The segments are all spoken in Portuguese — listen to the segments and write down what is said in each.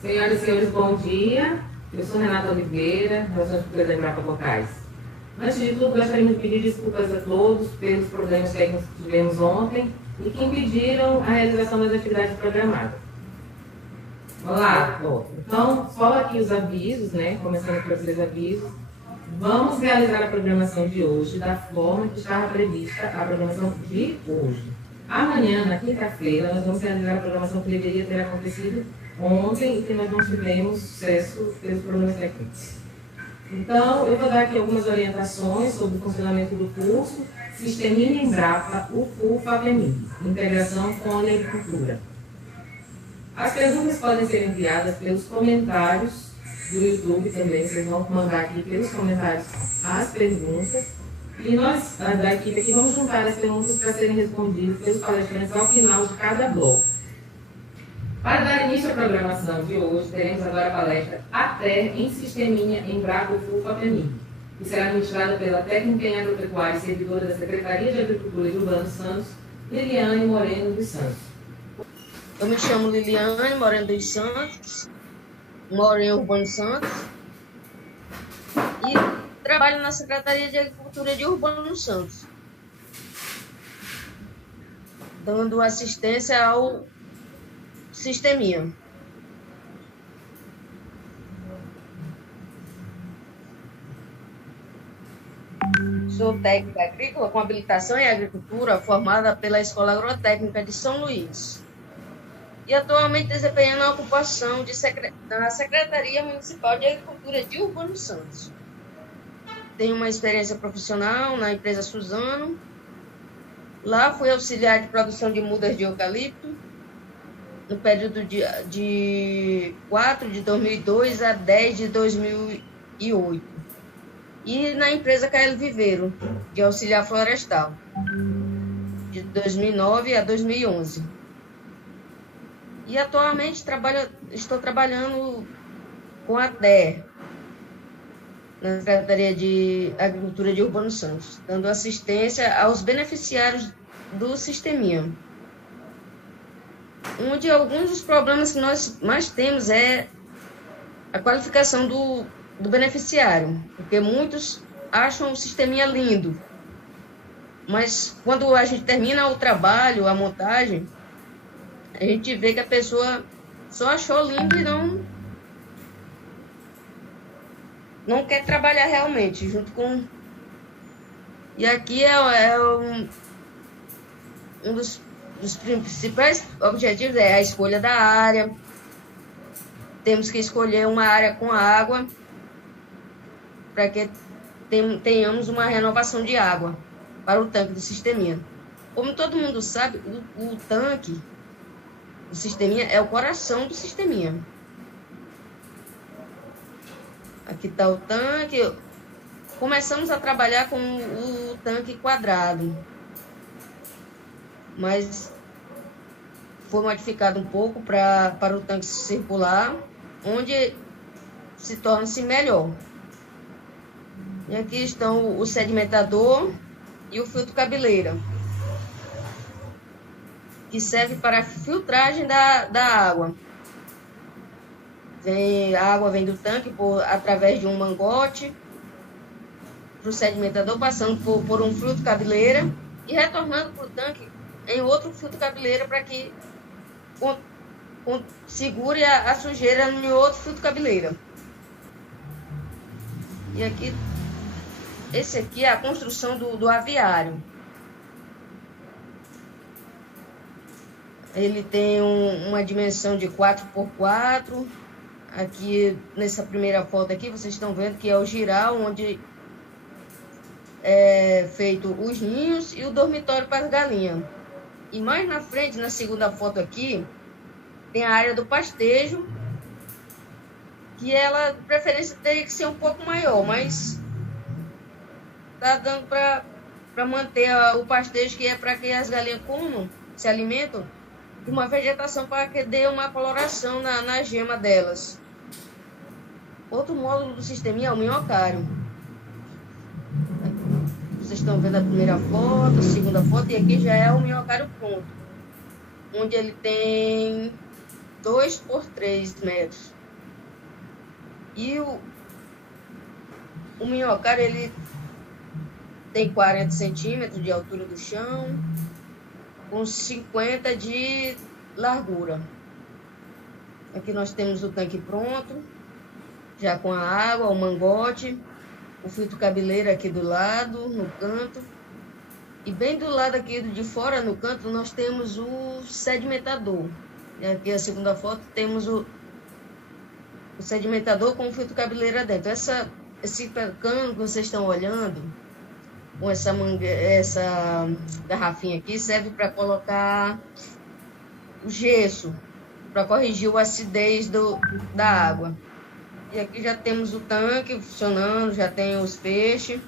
Senhoras e senhores, bom dia. Eu sou Renata Oliveira, relações públicas da Embrapa Locais. Antes de tudo, gostaríamos de pedir desculpas a todos pelos problemas técnicos que tivemos ontem e que impediram a realização das atividades programadas. Vamos lá, então, só aqui os avisos, começando por esses avisos. Vamos realizar a programação de hoje da forma que estava prevista a programação de hoje. Amanhã, na quinta-feira, nós vamos realizar a programação que deveria ter acontecido ontem e que nós não tivemos sucesso pelos problemas técnicos. Então, eu vou dar aqui algumas orientações sobre o funcionamento do curso Sisteminha Embrapa, UFU, FAPEMIG, integração com a agricultura. As perguntas podem ser enviadas pelos comentários do YouTube também, vocês vão mandar aqui pelos comentários as perguntas. E nós, da equipe aqui, vamos juntar as perguntas para serem respondidas pelos palestrantes ao final de cada bloco. Para dar início à programação de hoje, teremos agora a palestra Até em Sisteminha Embrapa UFU FAPEMIG, que será ministrada pela técnica em agropecuária e servidora da Secretaria de Agricultura de Urbano Santos, Liliane Moreno dos Santos. Eu me chamo Liliane Moreno dos Santos, moro em Urbano Santos e trabalho na Secretaria de Agricultura de Urbano Santos, dando assistência ao Sisteminha. Sou técnica agrícola com habilitação em agricultura formada pela Escola Agrotécnica de São Luís e atualmente desempenhando a ocupação na Secretaria Municipal de Agricultura de Urbano Santos. Tenho uma experiência profissional na empresa Suzano. Lá fui auxiliar de produção de mudas de eucalipto no período de 4 de 2002 a 10 de 2008. E na empresa KL Viveiro, de auxiliar florestal, de 2009 a 2011. E atualmente estou trabalhando com a DER, na Secretaria de Agricultura de Urbano Santos, dando assistência aos beneficiários do Sisteminha. Um de alguns dos problemas que nós mais temos é a qualificação do beneficiário, porque muitos acham o Sisteminha lindo, mas quando a gente termina o trabalho, a montagem, a gente vê que a pessoa só achou lindo e não quer trabalhar realmente junto com... E aqui é um dos principais objetivos é a escolha da área. Temos que escolher uma área com água para que tenhamos uma renovação de água para o tanque do Sisteminha. Como todo mundo sabe, o tanque do Sisteminha é o coração do Sisteminha. Aqui está o tanque. Começamos a trabalhar com o tanque quadrado, mas foi modificado um pouco para o tanque circular, onde se torna-se melhor. E aqui estão o sedimentador e o filtro cabeleira, que serve para a filtragem da água. A água vem do tanque através de um mangote para o sedimentador, passando por um filtro cabeleira e retornando para o tanque em outro filtro cabeleira para que segure a sujeira em outro filtro cabeleira. E aqui, esse aqui é a construção do aviário. Ele tem uma dimensão de 4x4. Aqui, nessa primeira foto aqui, vocês estão vendo que é o giral, onde é feito os ninhos e o dormitório para as galinhas. E mais na frente, na segunda foto aqui, tem a área do pastejo, que ela, de preferência, teria que ser um pouco maior, mas tá dando para manter o pastejo, que é para que as galinhas comam, se alimentam, de uma vegetação para que dê uma coloração na gema delas. Outro módulo do Sisteminha é o minhocário. Vocês estão vendo a primeira foto, a segunda foto, e aqui já é o minhocário pronto, onde ele tem 2 por 3 metros. E o minhocário, ele tem 40 centímetros de altura do chão, com 50 de largura. Aqui nós temos o tanque pronto, já com a água, o mangote, o filtro cabeleira aqui do lado, no canto. E bem do lado aqui de fora, no canto, nós temos o sedimentador. E aqui a segunda foto temos o sedimentador com o filtro cabeleira dentro. Esse cano que vocês estão olhando, com essa garrafinha aqui, serve para colocar o gesso, para corrigir a acidez da água. E aqui já temos o tanque funcionando, já tem os peixes.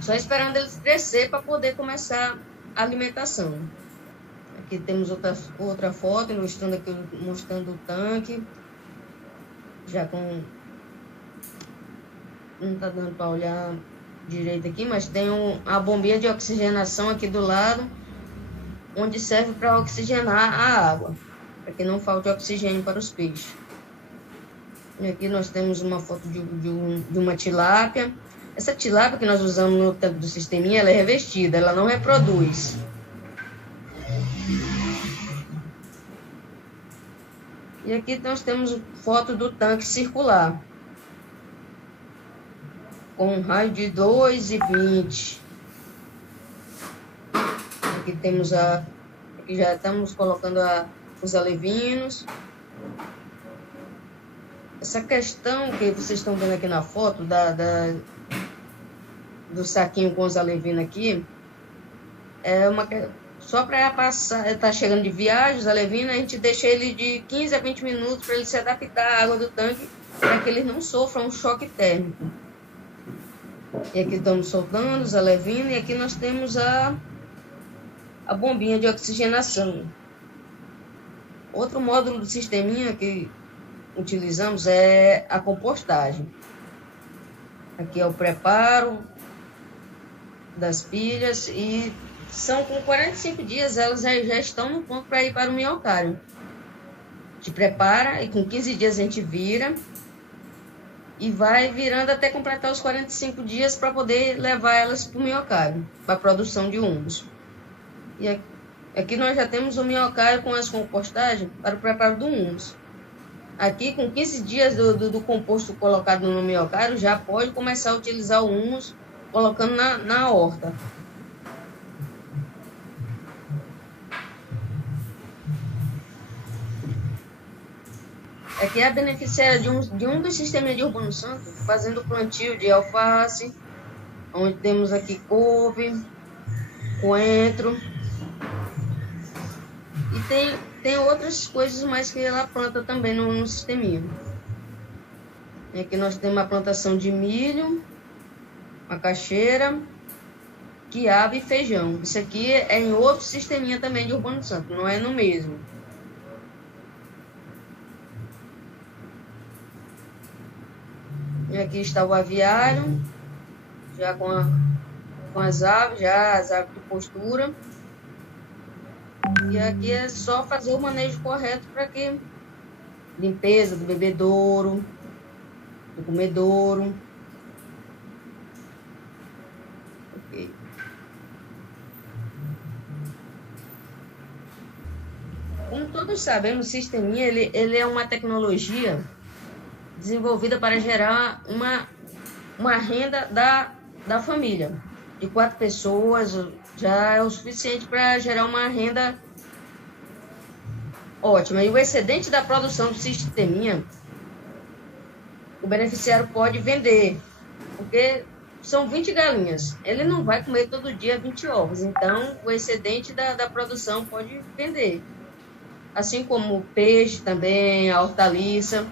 Só esperando eles crescer para poder começar a alimentação. Aqui temos outra foto mostrando o tanque. Já com... Não está dando para olhar direito aqui, mas tem a bombinha de oxigenação aqui do lado, onde serve para oxigenar a água, para que não falte oxigênio para os peixes. E aqui nós temos uma foto de uma tilápia. Essa tilápia que nós usamos no tanque do sisteminha, ela é revestida, ela não reproduz. E aqui nós temos foto do tanque circular, com um raio de 2,20. Aqui temos aqui já estamos colocando os alevinos. Essa questão que vocês estão vendo aqui na foto do saquinho com os alevinos aqui, é só para passar, tá chegando de viagem, os alevinos, a gente deixa ele de 15 a 20 minutos para ele se adaptar à água do tanque, para que eles não sofram um choque térmico. E aqui estamos soltando os alevinos, e aqui nós temos a bombinha de oxigenação. Outro módulo do sisteminha que utilizamos é a compostagem. Aqui é o preparo das pilhas, e são com 45 dias elas já estão no ponto para ir para o minhocário. A gente prepara e com 15 dias a gente vira e vai virando até completar os 45 dias para poder levar elas para o minhocário, para a produção de humus. E aqui nós já temos o minhocário com as compostagens para o preparo do humus. Aqui, com 15 dias do composto colocado no minhocário, já pode começar a utilizar o humus, colocando na horta. Aqui é a beneficiária de um dos sistemas de Urbano Santo, fazendo plantio de alface, onde temos aqui couve, coentro, e tem outras coisas mais que ela planta também no sisteminha. Aqui nós temos a plantação de milho, macaxeira, quiabo e feijão. Isso aqui é em outro sisteminha também de Urbano Santo, não é no mesmo. E aqui está o aviário, já com as aves de postura. E aqui é só fazer o manejo correto para que limpeza do bebedouro, do comedouro. Okay. Como todos sabemos, o sisteminha ele é uma tecnologia desenvolvida para gerar uma renda da família. De 4 pessoas já é o suficiente para gerar uma renda ótima. E o excedente da produção do sisteminha, o beneficiário pode vender, porque são 20 galinhas. Ele não vai comer todo dia 20 ovos, então o excedente da produção pode vender. Assim como o peixe também, a hortaliça.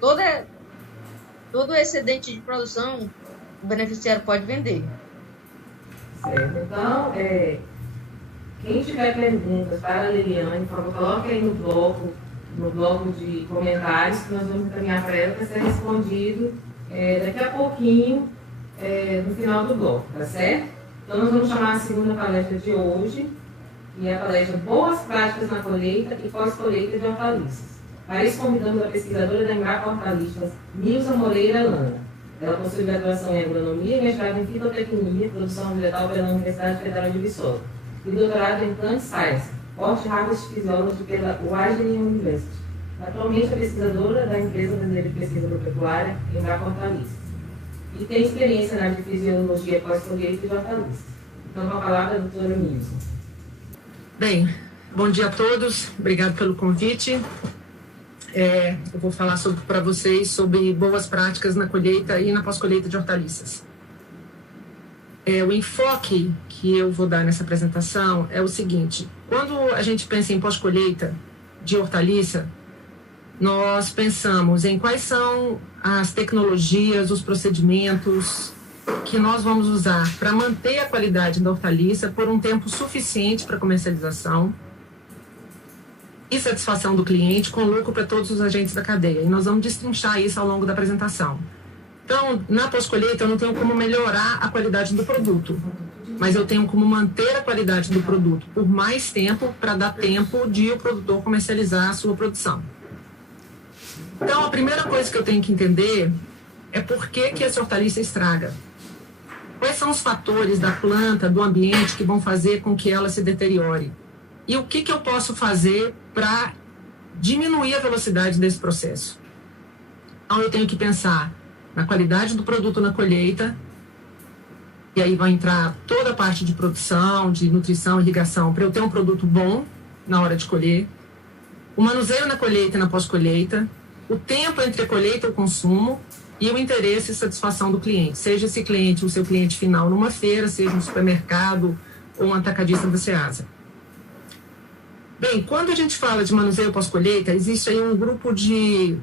Todo o excedente de produção, o beneficiário pode vender. Certo. Então, quem tiver perguntas para a Liliane, por favor, coloque aí no bloco de comentários, que nós vamos encaminhar para ela para ser respondido daqui a pouquinho, no final do bloco, tá certo? Então, nós vamos chamar a segunda palestra de hoje, e a palestra Boas Práticas na Colheita e Pós-Colheita de Hortaliças. Para isso, convidamos a pesquisadora da Embrapa Hortaliças, Nilza Moreira Lana. Ela possui graduação em Agronomia e mestrado em Fitotecnia e Produção Vegetal pela Universidade Federal de Viçosa, e doutorado em Plant Science, Hort Harvest Physiology pela Wageningen University. Atualmente é pesquisadora da Empresa Brasileira de Pesquisa Agropecuária, Embrapa Hortaliças, e tem experiência na área de Fisiologia Pós-Colheita de Hortaliças. Então, com a palavra, a doutora Nilza. Bem, bom dia a todos, obrigado pelo convite. Eu vou falar para vocês sobre boas práticas na colheita e na pós-colheita de hortaliças. O enfoque que eu vou dar nessa apresentação é o seguinte: quando a gente pensa em pós-colheita de hortaliça, nós pensamos em quais são as tecnologias, os procedimentos que nós vamos usar para manter a qualidade da hortaliça por um tempo suficiente para comercialização e satisfação do cliente, com lucro para todos os agentes da cadeia. E nós vamos destrinchar isso ao longo da apresentação. Então, na pós-colheita, eu não tenho como melhorar a qualidade do produto, mas eu tenho como manter a qualidade do produto por mais tempo, para dar tempo de o produtor comercializar a sua produção. Então, a primeira coisa que eu tenho que entender é por que essa hortaliça estraga. Quais são os fatores da planta, do ambiente, que vão fazer com que ela se deteriore? E o que eu posso fazer para diminuir a velocidade desse processo? Então, eu tenho que pensar na qualidade do produto na colheita, e aí vai entrar toda a parte de produção, de nutrição, irrigação, para eu ter um produto bom na hora de colher, o manuseio na colheita e na pós-colheita, o tempo entre a colheita e o consumo, e o interesse e satisfação do cliente, seja esse cliente o seu cliente final numa feira, seja um supermercado ou um atacadista da Ceasa. Bem, quando a gente fala de manuseio pós-colheita, existe aí um grupo de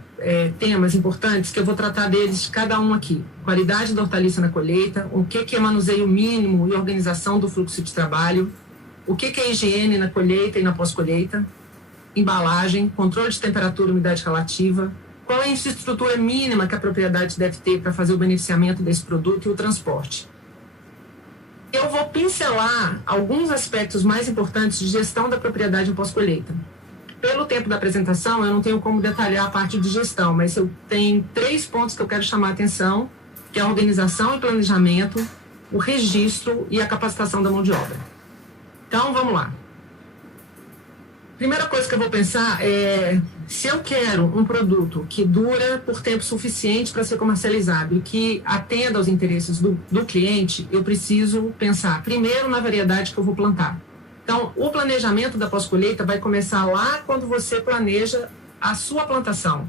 temas importantes que eu vou tratar deles, cada um aqui. Qualidade da hortaliça na colheita, o que é manuseio mínimo e organização do fluxo de trabalho, o que é higiene na colheita e na pós-colheita, embalagem, controle de temperatura e umidade relativa, qual é a infraestrutura mínima que a propriedade deve ter para fazer o beneficiamento desse produto e o transporte. Eu vou pincelar alguns aspectos mais importantes de gestão da propriedade em pós-colheita. Pelo tempo da apresentação, eu não tenho como detalhar a parte de gestão, mas eu tenho 3 pontos que eu quero chamar a atenção, que é a organização e planejamento, o registro e a capacitação da mão de obra. Então, vamos lá. Primeira coisa que eu vou pensar é, se eu quero um produto que dura por tempo suficiente para ser comercializado e que atenda aos interesses do cliente, eu preciso pensar primeiro na variedade que eu vou plantar. Então, o planejamento da pós-colheita vai começar lá quando você planeja a sua plantação.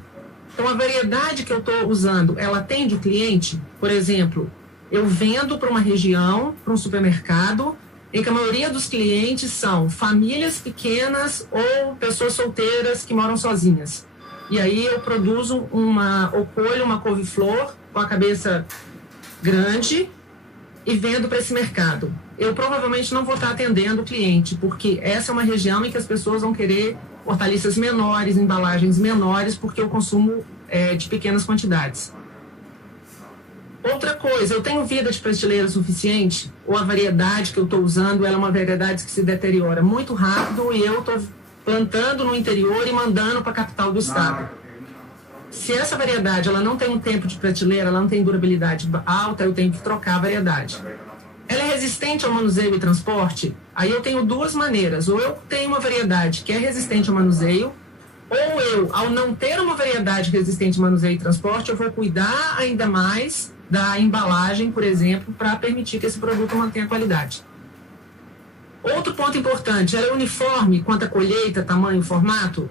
Então, a variedade que eu estou usando, ela atende o cliente? Por exemplo, eu vendo para uma região, para um supermercado, em que a maioria dos clientes são famílias pequenas ou pessoas solteiras que moram sozinhas. E aí eu produzo ou colho uma couve-flor com a cabeça grande e vendo para esse mercado. Eu provavelmente não vou estar atendendo o cliente, porque essa é uma região em que as pessoas vão querer hortaliças menores, embalagens menores, porque eu consumo de pequenas quantidades. Outra coisa, eu tenho vida de prateleira suficiente, ou a variedade que eu estou usando ela é uma variedade que se deteriora muito rápido e eu estou plantando no interior e mandando para a capital do estado. Se essa variedade ela não tem um tempo de prateleira, ela não tem durabilidade alta, eu tenho que trocar a variedade. Ela é resistente ao manuseio e transporte? Aí eu tenho 2 maneiras. Ou eu tenho uma variedade que é resistente ao manuseio, ou eu, ao não ter uma variedade resistente ao manuseio e transporte, eu vou cuidar ainda mais da embalagem, por exemplo, para permitir que esse produto mantenha a qualidade. Outro ponto importante, ela é uniforme quanto à colheita, tamanho, formato?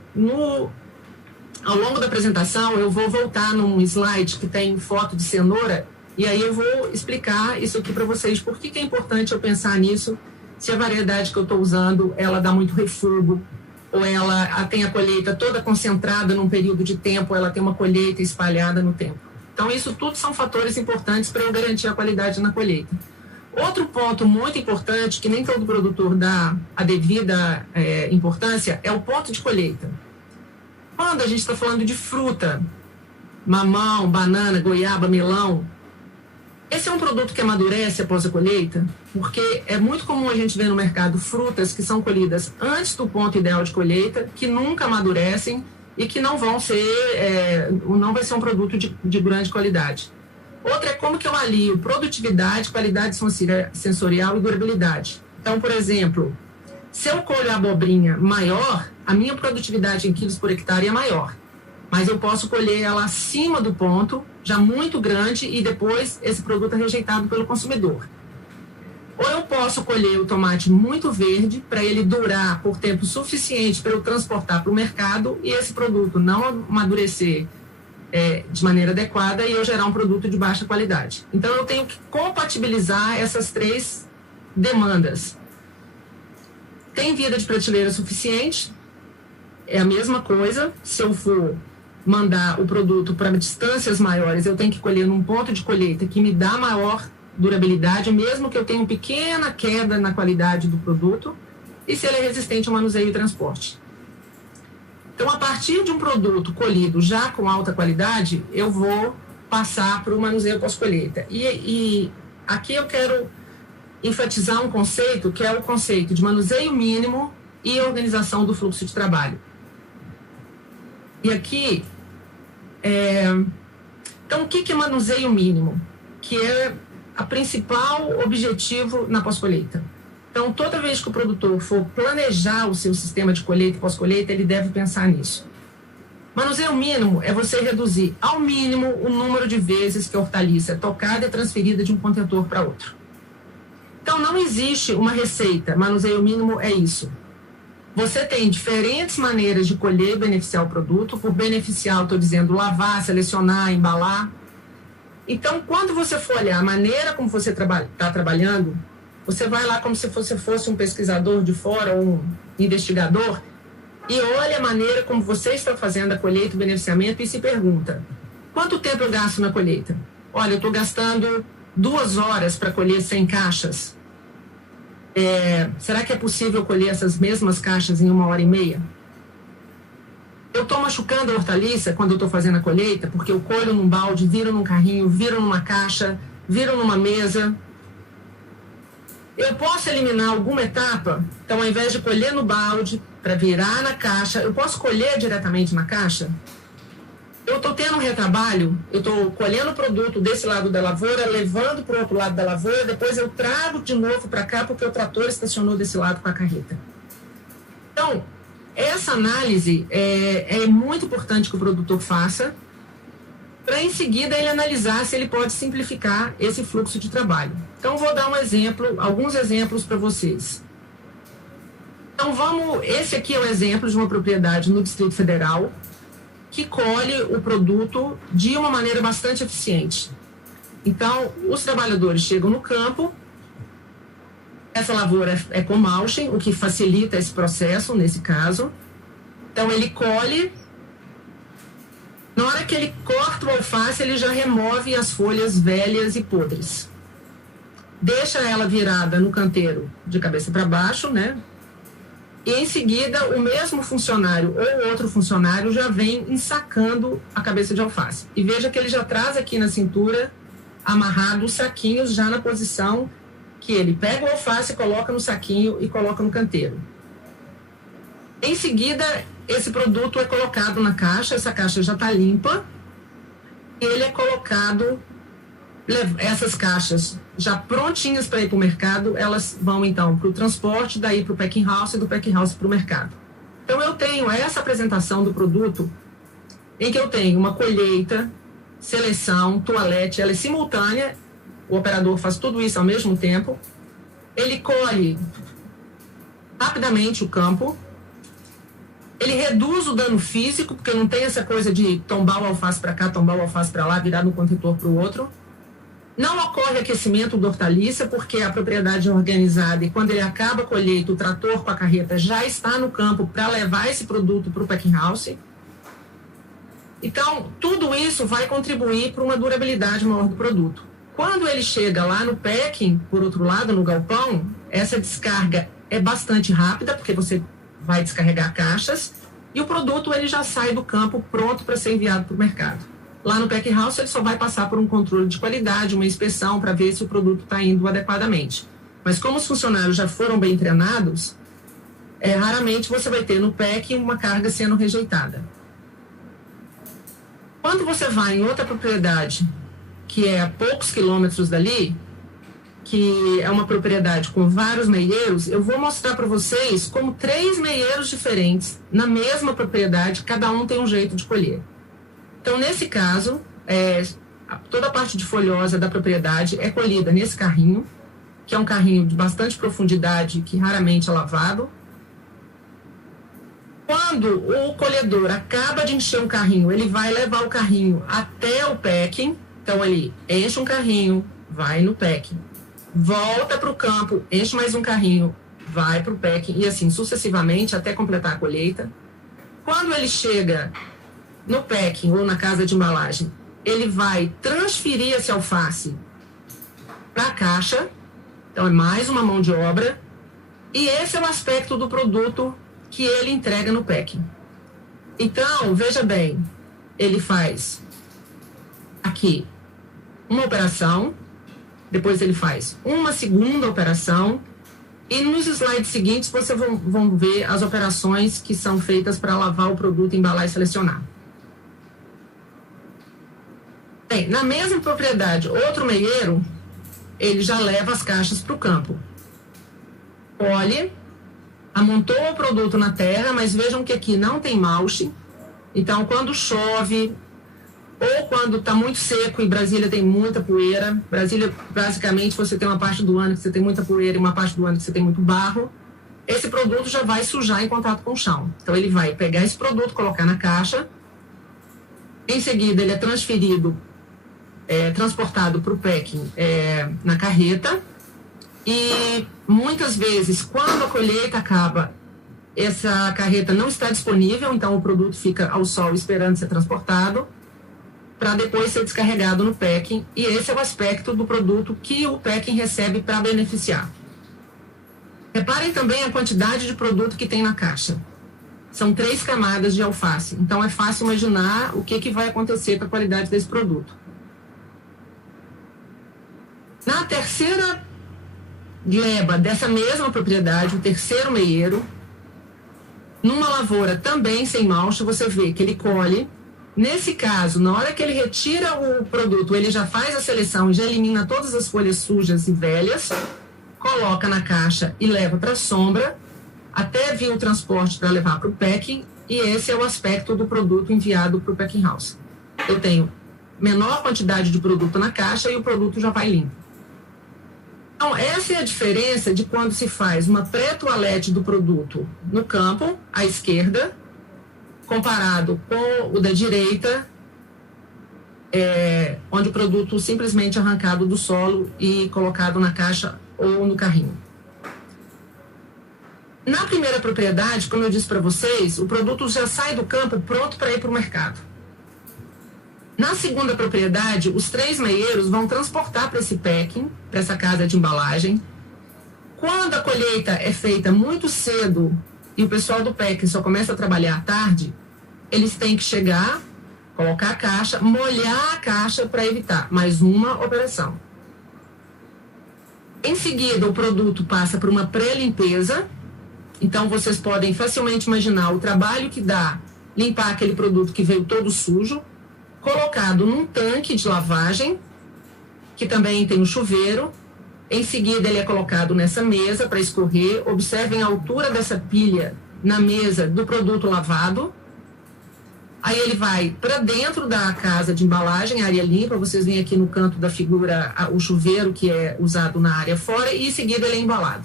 Ao longo da apresentação, eu vou voltar num slide que tem foto de cenoura, e aí eu vou explicar isso aqui para vocês. Por que é importante eu pensar nisso, se a variedade que eu estou usando, ela dá muito refúgio, ou ela tem a colheita toda concentrada num período de tempo, ou ela tem uma colheita espalhada no tempo. Então, isso tudo são fatores importantes para eu garantir a qualidade na colheita. Outro ponto muito importante, que nem todo produtor dá a devida importância, é o ponto de colheita. Quando a gente está falando de fruta, mamão, banana, goiaba, melão, Esse é um produto que amadurece após a colheita, porque é muito comum a gente ver no mercado frutas que são colhidas antes do ponto ideal de colheita, que nunca amadurecem e que não vão ser, não vai ser um produto de grande qualidade. Outra é como que eu alio produtividade, qualidade sensorial e durabilidade. Então, por exemplo, se eu colho a abobrinha maior, a minha produtividade em quilos por hectare é maior. Mas eu posso colher ela acima do ponto, já muito grande, e depois esse produto é rejeitado pelo consumidor. Ou eu posso colher o tomate muito verde para ele durar por tempo suficiente para eu transportar para o mercado e esse produto não amadurecer de maneira adequada e eu gerar um produto de baixa qualidade. Então eu tenho que compatibilizar essas 3 demandas. Tem vida de prateleira suficiente? É a mesma coisa. Se eu for mandar o produto para distâncias maiores, eu tenho que colher num ponto de colheita que me dá maior durabilidade, mesmo que eu tenha uma pequena queda na qualidade do produto, e se ele é resistente ao manuseio e transporte. Então, a partir de um produto colhido já com alta qualidade, eu vou passar para o manuseio pós-colheita. E aqui eu quero enfatizar um conceito, que é o conceito de manuseio mínimo e organização do fluxo de trabalho. E aqui, então, o que é manuseio mínimo? Que é a principal objetivo na pós-colheita. Então, toda vez que o produtor for planejar o seu sistema de colheita e pós-colheita, ele deve pensar nisso. Manuseio mínimo é você reduzir ao mínimo o número de vezes que a hortaliça é tocada e transferida de um contentor para outro. Então, não existe uma receita. Manuseio mínimo é isso. Você tem diferentes maneiras de colher e beneficiar o produto. Por beneficiar, eu estou dizendo lavar, selecionar, embalar. Então, quando você for olhar a maneira como você está trabalhando, você vai lá como se você fosse um pesquisador de fora ou um investigador e olha a maneira como você está fazendo a colheita e o beneficiamento e se pergunta: quanto tempo eu gasto na colheita? Olha, eu estou gastando 2 horas para colher 100 caixas. Será que é possível colher essas mesmas caixas em 1h30? Eu estou machucando a hortaliça quando eu estou fazendo a colheita, porque eu colho num balde, viro num carrinho, viro numa caixa, viro numa mesa. Eu posso eliminar alguma etapa? Então, ao invés de colher no balde, para virar na caixa, eu posso colher diretamente na caixa? Eu estou tendo um retrabalho, eu estou colhendo o produto desse lado da lavoura, levando para o outro lado da lavoura, depois eu trago de novo para cá, porque o trator estacionou desse lado com a carreta. Então, essa análise é muito importante que o produtor faça, para em seguida ele analisar se ele pode simplificar esse fluxo de trabalho. Então, vou dar alguns exemplos para vocês. Então, esse aqui é o exemplo de uma propriedade no Distrito Federal, que colhe o produto de uma maneira bastante eficiente. Então, os trabalhadores chegam no campo, essa lavoura é com mulching, o que facilita esse processo, nesse caso. Então, ele colhe, na hora que ele corta o alface, ele já remove as folhas velhas e podres. Deixa ela virada no canteiro de cabeça para baixo, né? E em seguida, o mesmo funcionário ou outro funcionário já vem ensacando a cabeça de alface. E veja que ele já traz aqui na cintura, amarrado os saquinhos já na posição que ele pega o alface, coloca no saquinho e coloca no canteiro. Em seguida, esse produto é colocado na caixa, essa caixa já está limpa, e ele é colocado, essas caixas já prontinhas para ir para o mercado, elas vão então para o transporte, daí para o packing house e do packing house para o mercado. Então eu tenho essa apresentação do produto em que eu tenho uma colheita, seleção, toalete, ela é simultânea, o operador faz tudo isso ao mesmo tempo, ele colhe rapidamente o campo, ele reduz o dano físico, porque não tem essa coisa de tombar o alface para cá, tombar o alface para lá, virar de um contentor para o outro. Não ocorre aquecimento da hortaliça, porque a propriedade é organizada e quando ele acaba a colheita, o trator com a carreta já está no campo para levar esse produto para o packing house. Então, tudo isso vai contribuir para uma durabilidade maior do produto. Quando ele chega lá no packing, por outro lado, no galpão, essa descarga é bastante rápida, porque você vai descarregar caixas, e o produto ele já sai do campo pronto para ser enviado para o mercado. Lá no Pack House, ele só vai passar por um controle de qualidade, uma inspeção, para ver se o produto está indo adequadamente. Mas como os funcionários já foram bem treinados, raramente você vai ter no PEC uma carga sendo rejeitada. Quando você vai em outra propriedade, que é a poucos quilômetros dali, que é uma propriedade com vários meieiros, eu vou mostrar para vocês como 3 meieiros diferentes, na mesma propriedade, cada um tem um jeito de colher. Então, nesse caso, toda a parte de folhosa da propriedade é colhida nesse carrinho, que é um carrinho de bastante profundidade, que raramente é lavado. Quando o colhedor acaba de encher um carrinho, ele vai levar o carrinho até o packing. Então, ele enche um carrinho, vai no packing, volta para o campo, enche mais um carrinho, vai para o packing, e assim sucessivamente até completar a colheita. Quando ele chega no packing ou na casa de embalagem, ele vai transferir esse alface para a caixa. Então, é mais uma mão de obra. E esse é o aspecto do produto que ele entrega no packing. Então, veja bem, ele faz aqui uma operação, depois ele faz uma segunda operação, e nos slides seguintes vocês vão ver as operações que são feitas para lavar o produto, embalar e selecionar. Bem, na mesma propriedade, outro meieiro, ele já leva as caixas para o campo. Colhe, amontou o produto na terra, mas vejam que aqui não tem mulch. Então, quando chove ou quando está muito seco, e Brasília tem muita poeira, Brasília, basicamente, você tem uma parte do ano que você tem muita poeira e uma parte do ano que você tem muito barro, esse produto já vai sujar em contato com o chão. Então, ele vai pegar esse produto, colocar na caixa, em seguida ele é transferido, transportado para o packing na carreta, e muitas vezes, quando a colheita acaba, essa carreta não está disponível, então o produto fica ao sol esperando ser transportado, para depois ser descarregado no packing, e esse é o aspecto do produto que o packing recebe para beneficiar. Reparem também a quantidade de produto que tem na caixa. São 3 camadas de alface, então é fácil imaginar o que vai acontecer com a qualidade desse produto. Na terceira gleba dessa mesma propriedade, o terceiro meieiro, numa lavoura também sem mulch, você vê que ele colhe. Nesse caso, na hora que ele retira o produto, ele já faz a seleção e já elimina todas as folhas sujas e velhas, coloca na caixa e leva para a sombra, até vir o transporte para levar para o packing, e esse é o aspecto do produto enviado para o packing house. Eu tenho menor quantidade de produto na caixa e o produto já vai limpo. Então, essa é a diferença de quando se faz uma pré-toalete do produto no campo, à esquerda, comparado com o da direita, onde o produto simplesmente é arrancado do solo e colocado na caixa ou no carrinho. Na primeira propriedade, como eu disse para vocês, o produto já sai do campo pronto para ir para o mercado. Na segunda propriedade, os 3 meieiros vão transportar para esse packing, para essa casa de embalagem. Quando a colheita é feita muito cedo e o pessoal do packing só começa a trabalhar à tarde, eles têm que chegar, colocar a caixa, molhar a caixa para evitar mais uma operação. Em seguida, o produto passa por uma pré-limpeza. Então, vocês podem facilmente imaginar o trabalho que dá limpar aquele produto que veio todo sujo, colocado num tanque de lavagem, que também tem um chuveiro. Em seguida, ele é colocado nessa mesa para escorrer. Observem a altura dessa pilha na mesa do produto lavado. Aí ele vai para dentro da casa de embalagem, área limpa. Vocês veem aqui no canto da figura o chuveiro que é usado na área fora, e em seguida ele é embalado,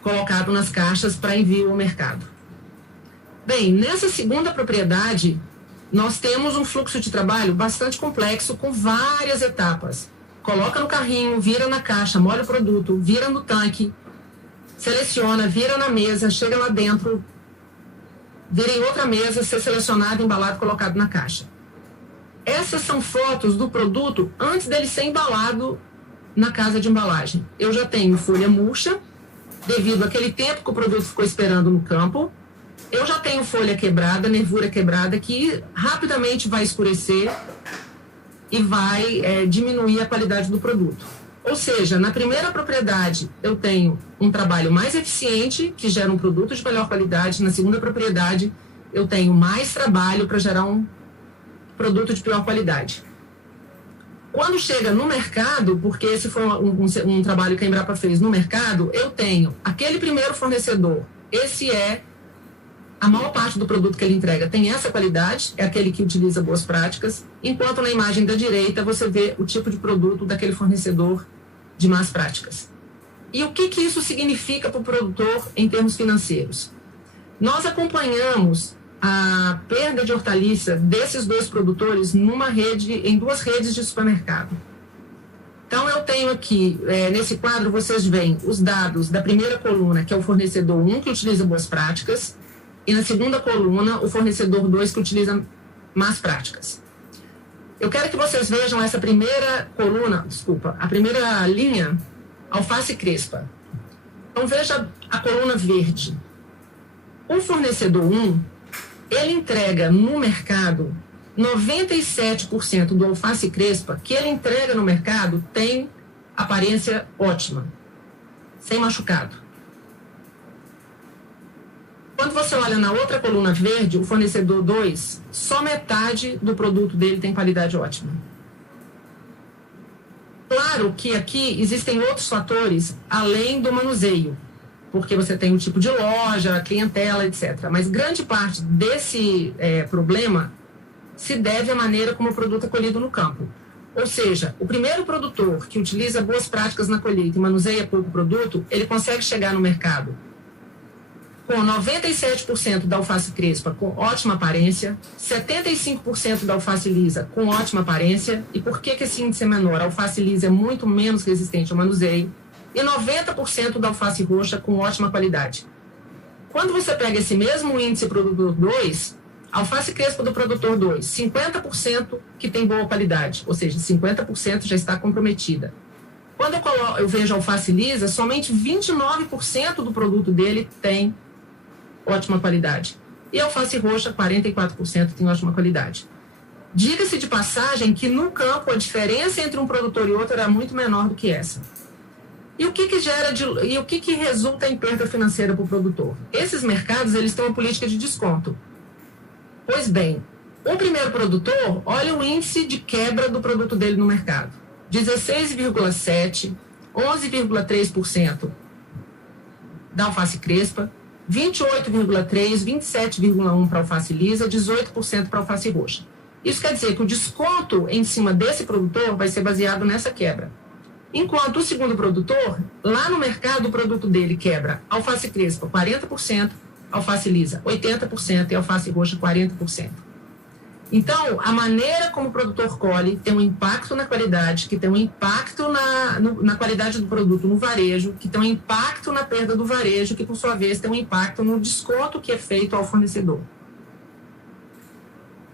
colocado nas caixas para envio ao mercado. Bem, nessa segunda propriedade, nós temos um fluxo de trabalho bastante complexo, com várias etapas. Coloca no carrinho, vira na caixa, molha o produto, vira no tanque, seleciona, vira na mesa, chega lá dentro, vira em outra mesa, ser selecionado, embalado, colocado na caixa. Essas são fotos do produto antes dele ser embalado na casa de embalagem. Eu já tenho folha murcha, devido àquele tempo que o produto ficou esperando no campo. eu já tenho folha quebrada, nervura quebrada, que rapidamente vai escurecer e vai diminuir a qualidade do produto. Ou seja, na primeira propriedade, eu tenho um trabalho mais eficiente, que gera um produto de melhor qualidade. Na segunda propriedade, eu tenho mais trabalho para gerar um produto de pior qualidade. Quando chega no mercado, porque esse foi um trabalho que a Embrapa fez no mercado, eu tenho aquele primeiro fornecedor, esse é a maior parte do produto que ele entrega tem essa qualidade, é aquele que utiliza boas práticas, enquanto na imagem da direita você vê o tipo de produto daquele fornecedor de más práticas. E o que isso significa para o produtor em termos financeiros? Nós acompanhamos a perda de hortaliça desses dois produtores em duas redes de supermercado. Então, eu tenho aqui, nesse quadro, vocês veem os dados da primeira coluna, que é o fornecedor 1, que utiliza boas práticas, e na segunda coluna, o fornecedor 2, que utiliza más práticas. Eu quero que vocês vejam essa primeira coluna, a primeira linha, alface crespa. Então, veja a coluna verde. O fornecedor 1, ele entrega no mercado 97% do alface crespa que ele entrega no mercado tem aparência ótima, sem machucado. Quando você olha na outra coluna verde, o fornecedor 2, só metade do produto dele tem qualidade ótima. Claro que aqui existem outros fatores além do manuseio, porque você tem um tipo de loja, clientela, etc. Mas grande parte desse problema se deve à maneira como o produto é colhido no campo. Ou seja, o primeiro produtor que utiliza boas práticas na colheita e manuseia pouco produto, ele consegue chegar no mercado com 97% da alface crespa com ótima aparência, 75% da alface lisa com ótima aparência. E por que esse índice é menor? A alface lisa é muito menos resistente ao manuseio, e 90% da alface roxa com ótima qualidade. Quando você pega esse mesmo índice produtor 2, a alface crespa do produtor 2, 50% que tem boa qualidade, ou seja, 50% já está comprometida. Quando eu vejo a alface lisa, somente 29% do produto dele tem ótima qualidade. E a alface roxa, 44% tem ótima qualidade. Diga-se de passagem que no campo a diferença entre um produtor e outro era muito menor do que essa. E o que resulta em perda financeira para o produtor? Esses mercados, eles têm uma política de desconto. Pois bem, o primeiro produtor, olha o índice de quebra do produto dele no mercado. 16,7%, 11,3% da alface crespa, 28,3%, 27,1% para alface lisa, 18% para alface roxa. Isso quer dizer que o desconto em cima desse produtor vai ser baseado nessa quebra. Enquanto o segundo produtor, lá no mercado, o produto dele quebra alface crespa 40%, alface lisa 80% e alface roxa 40%. Então, a maneira como o produtor colhe tem um impacto na qualidade, que tem um impacto na qualidade do produto no varejo, que tem um impacto na perda do varejo, que por sua vez tem um impacto no desconto que é feito ao fornecedor.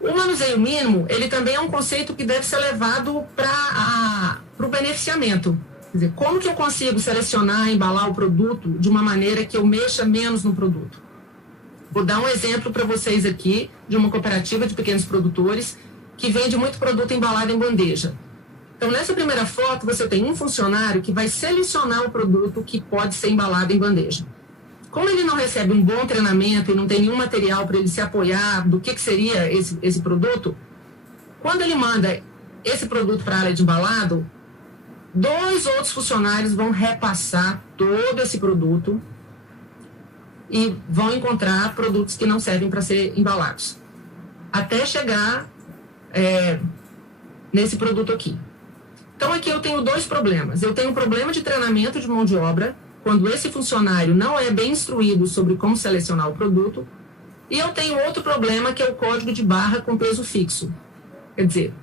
O manuseio mínimo, ele também é um conceito que deve ser levado para o beneficiamento. Quer dizer, como que eu consigo selecionar, embalar o produto de uma maneira que eu mexa menos no produto? Vou dar um exemplo para vocês aqui de uma cooperativa de pequenos produtores que vende muito produto embalado em bandeja. Então, nessa primeira foto, você tem um funcionário que vai selecionar o produto que pode ser embalado em bandeja. Como ele não recebe um bom treinamento e não tem nenhum material para ele se apoiar do que seria esse produto, quando ele manda esse produto para a área de embalado, 2 outros funcionários vão repassar todo esse produto e vão encontrar produtos que não servem para ser embalados, até chegar nesse produto aqui. Então, aqui eu tenho 2 problemas. Eu tenho um problema de treinamento de mão de obra, quando esse funcionário não é bem instruído sobre como selecionar o produto, e eu tenho outro problema, que é o código de barra com peso fixo. Quer dizer,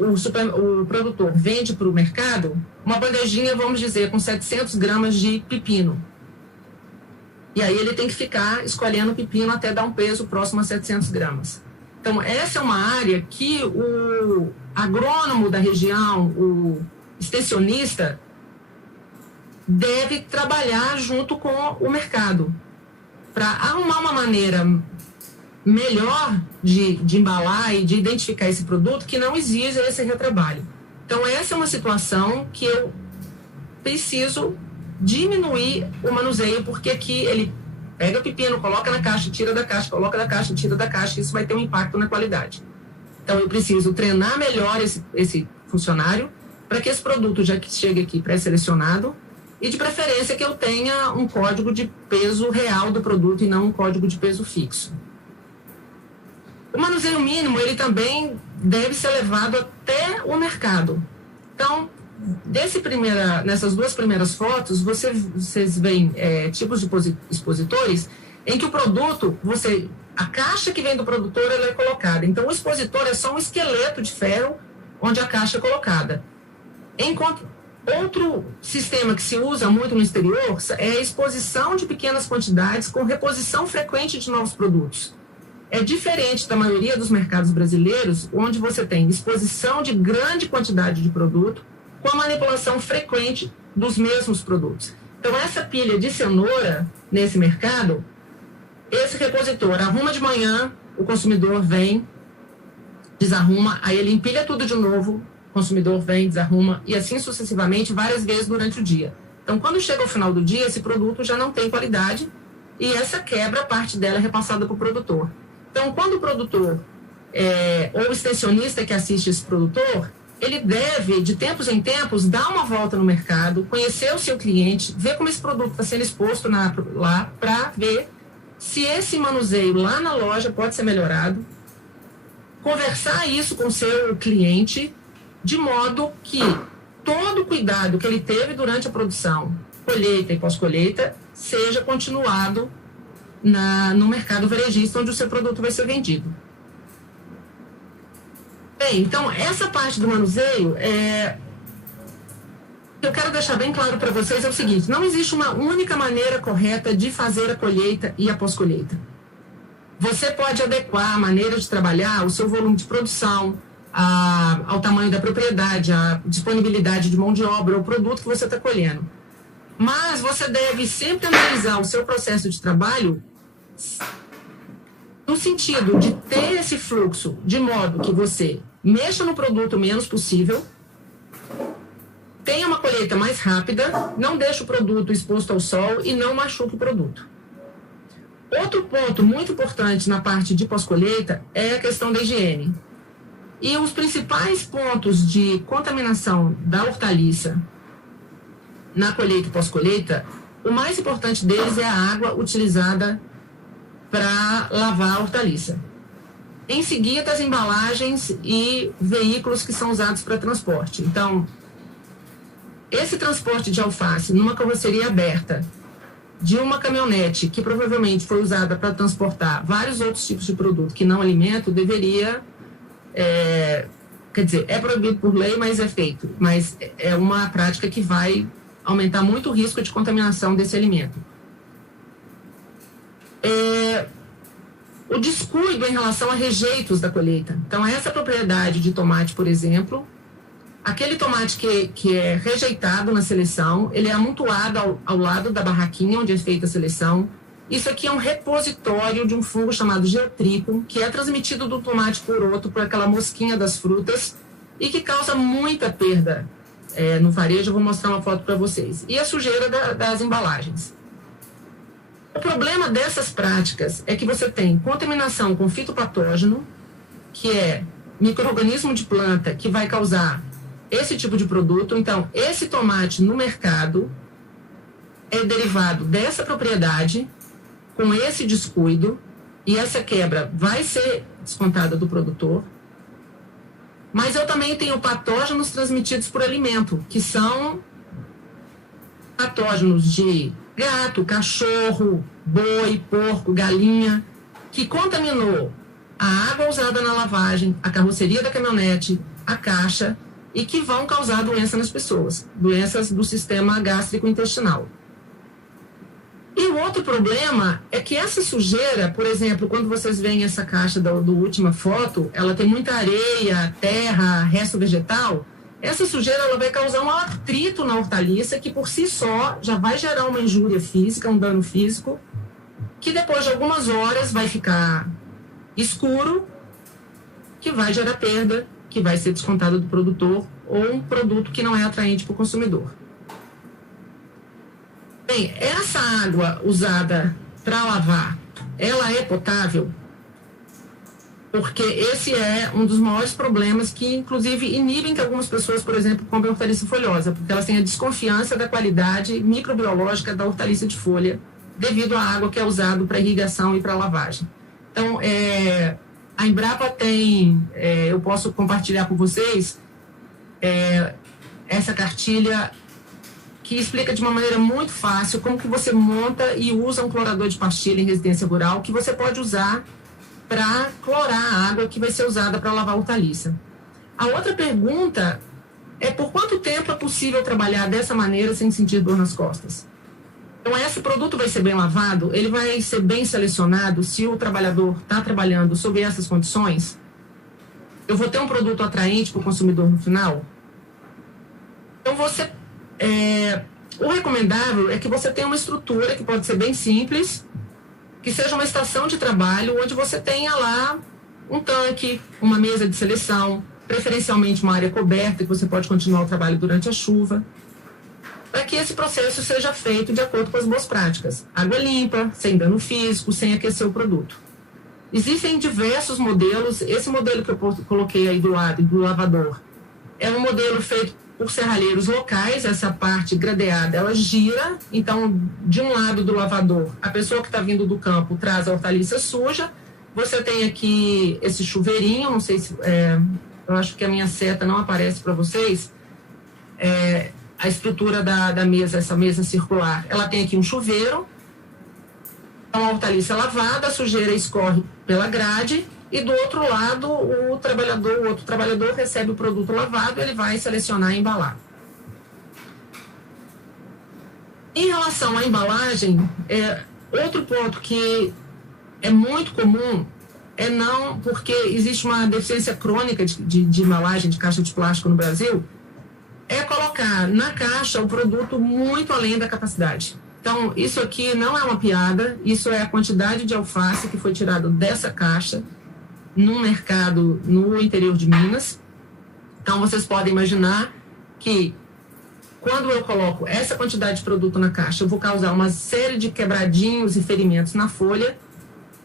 o produtor vende para o mercado uma bandejinha, vamos dizer, com 700 gramas de pepino. E aí ele tem que ficar escolhendo o pepino até dar um peso próximo a 700 gramas. Então, essa é uma área que o agrônomo da região, o extensionista, deve trabalhar junto com o mercado. para arrumar uma maneira melhor de embalar e de identificar esse produto que não exija esse retrabalho. Então, essa é uma situação que eu preciso diminuir o manuseio, porque aqui ele pega o pepino, coloca na caixa, tira da caixa, coloca da caixa, tira da caixa, isso vai ter um impacto na qualidade. Então, eu preciso treinar melhor esse funcionário para que esse produto já que chegue aqui pré-selecionado e, de preferência, que eu tenha um código de peso real do produto e não um código de peso fixo. O manuseio mínimo, ele também deve ser levado até o mercado. Então, nessas duas primeiras fotos, vocês veem tipos de expositores em que o produto, a caixa que vem do produtor, ela é colocada. Então, o expositor é só um esqueleto de ferro onde a caixa é colocada. Enquanto outro sistema que se usa muito no exterior é a exposição de pequenas quantidades com reposição frequente de novos produtos. É diferente da maioria dos mercados brasileiros, onde você tem exposição de grande quantidade de produto com a manipulação frequente dos mesmos produtos. Então, essa pilha de cenoura nesse mercado, esse repositor arruma de manhã, o consumidor vem, desarruma, aí ele empilha tudo de novo, o consumidor vem, desarruma, e assim sucessivamente, várias vezes durante o dia. Então, quando chega ao final do dia, esse produto já não tem qualidade e essa quebra, parte dela é repassada para o produtor. Então, quando o produtor ou o extensionista que assiste esse produtor, ele deve, de tempos em tempos, dar uma volta no mercado, conhecer o seu cliente, ver como esse produto está sendo exposto lá, para ver se esse manuseio lá na loja pode ser melhorado, conversar isso com o seu cliente, de modo que todo o cuidado que ele teve durante a produção, colheita e pós-colheita, seja continuado no mercado varejista, onde o seu produto vai ser vendido. Bem, então, essa parte do manuseio, eu quero deixar bem claro para vocês é o seguinte: não existe uma única maneira correta de fazer a colheita e a pós-colheita. Você pode adequar a maneira de trabalhar, o seu volume de produção, ao tamanho da propriedade, à disponibilidade de mão de obra, ao produto que você está colhendo. Mas você deve sempre analisar o seu processo de trabalho no sentido de ter esse fluxo de modo que você mexa no produto o menos possível, tenha uma colheita mais rápida, não deixe o produto exposto ao sol e não machuque o produto. Outro ponto muito importante na parte de pós-colheita é a questão da higiene. E os principais pontos de contaminação da hortaliça na colheita e pós-colheita, o mais importante deles é a água utilizada para lavar a hortaliça. Em seguida, as embalagens e veículos que são usados para transporte. Então, esse transporte de alface numa carroceria aberta de uma caminhonete que provavelmente foi usada para transportar vários outros tipos de produto que não alimento, deveria... quer dizer, é proibido por lei, mas é feito. Mas é uma prática que vai aumentar muito o risco de contaminação desse alimento. O descuido em relação a rejeitos da colheita. Então, essa propriedade de tomate, por exemplo, aquele tomate que é rejeitado na seleção, ele é amontoado ao lado da barraquinha onde é feita a seleção. Isso aqui é um repositório de um fungo chamado geotrico, que é transmitido do tomate coroto por aquela mosquinha das frutas e que causa muita perda no varejo. Eu vou mostrar uma foto para vocês. E a sujeira das embalagens. O problema dessas práticas é que você tem contaminação com fitopatógeno, que é micro-organismo de planta que vai causar esse tipo de produto. Então, esse tomate no mercado é derivado dessa propriedade, com esse descuido, e essa quebra vai ser descontada do produtor. Mas eu também tenho patógenos transmitidos por alimento, que são patógenos de gato, cachorro, boi, porco, galinha, que contaminou a água usada na lavagem, a carroceria da caminhonete, a caixa, e que vão causar doença nas pessoas, doenças do sistema gástrico-intestinal. E o outro problema é que essa sujeira, por exemplo, quando vocês veem essa caixa da última foto, ela tem muita areia, terra, resto vegetal. Essa sujeira ela vai causar um atrito na hortaliça que por si só já vai gerar uma injúria física, um dano físico, que depois de algumas horas vai ficar escuro, que vai gerar perda, que vai ser descontado do produtor, ou um produto que não é atraente para o consumidor. Bem, essa água usada para lavar, ela é potável? Porque esse é um dos maiores problemas que, inclusive, inibem que algumas pessoas, por exemplo, comprem hortaliça folhosa, porque elas têm a desconfiança da qualidade microbiológica da hortaliça de folha, devido à água que é usada para irrigação e para lavagem. Então, a Embrapa tem, eu posso compartilhar com vocês, essa cartilha que explica de uma maneira muito fácil como que você monta e usa um clorador de pastilha em residência rural, que você pode usar para clorar a água que vai ser usada para lavar hortaliça. A outra pergunta é por quanto tempo é possível trabalhar dessa maneira sem sentir dor nas costas? Então, esse produto vai ser bem lavado, ele vai ser bem selecionado se o trabalhador está trabalhando sob essas condições? Eu vou ter um produto atraente para o consumidor no final? Então, o recomendável é que você tenha uma estrutura que pode ser bem simples, que seja uma estação de trabalho onde você tenha lá um tanque, uma mesa de seleção, preferencialmente uma área coberta, que você pode continuar o trabalho durante a chuva, para que esse processo seja feito de acordo com as boas práticas. Água limpa, sem dano físico, sem aquecer o produto. Existem diversos modelos. Esse modelo que eu coloquei aí do lado, do lavador, é um modelo feito por serralheiros locais. Essa parte gradeada, ela gira. Então, de um lado do lavador, a pessoa que está vindo do campo traz a hortaliça suja. Você tem aqui esse chuveirinho, não sei se... eu acho que a minha seta não aparece para vocês. A estrutura da mesa, essa mesa circular, ela tem aqui um chuveiro. Então, a hortaliça é lavada, a sujeira escorre pela grade, e do outro lado, o outro trabalhador recebe o produto lavado, ele vai selecionar e embalar. Em relação à embalagem, outro ponto que é muito comum porque existe uma deficiência crônica de embalagem de caixa de plástico no Brasil, é colocar na caixa o produto muito além da capacidade. Então, isso aqui não é uma piada, isso é a quantidade de alface que foi tirado dessa caixa num mercado no interior de Minas. Então, vocês podem imaginar que quando eu coloco essa quantidade de produto na caixa, eu vou causar uma série de quebradinhos e ferimentos na folha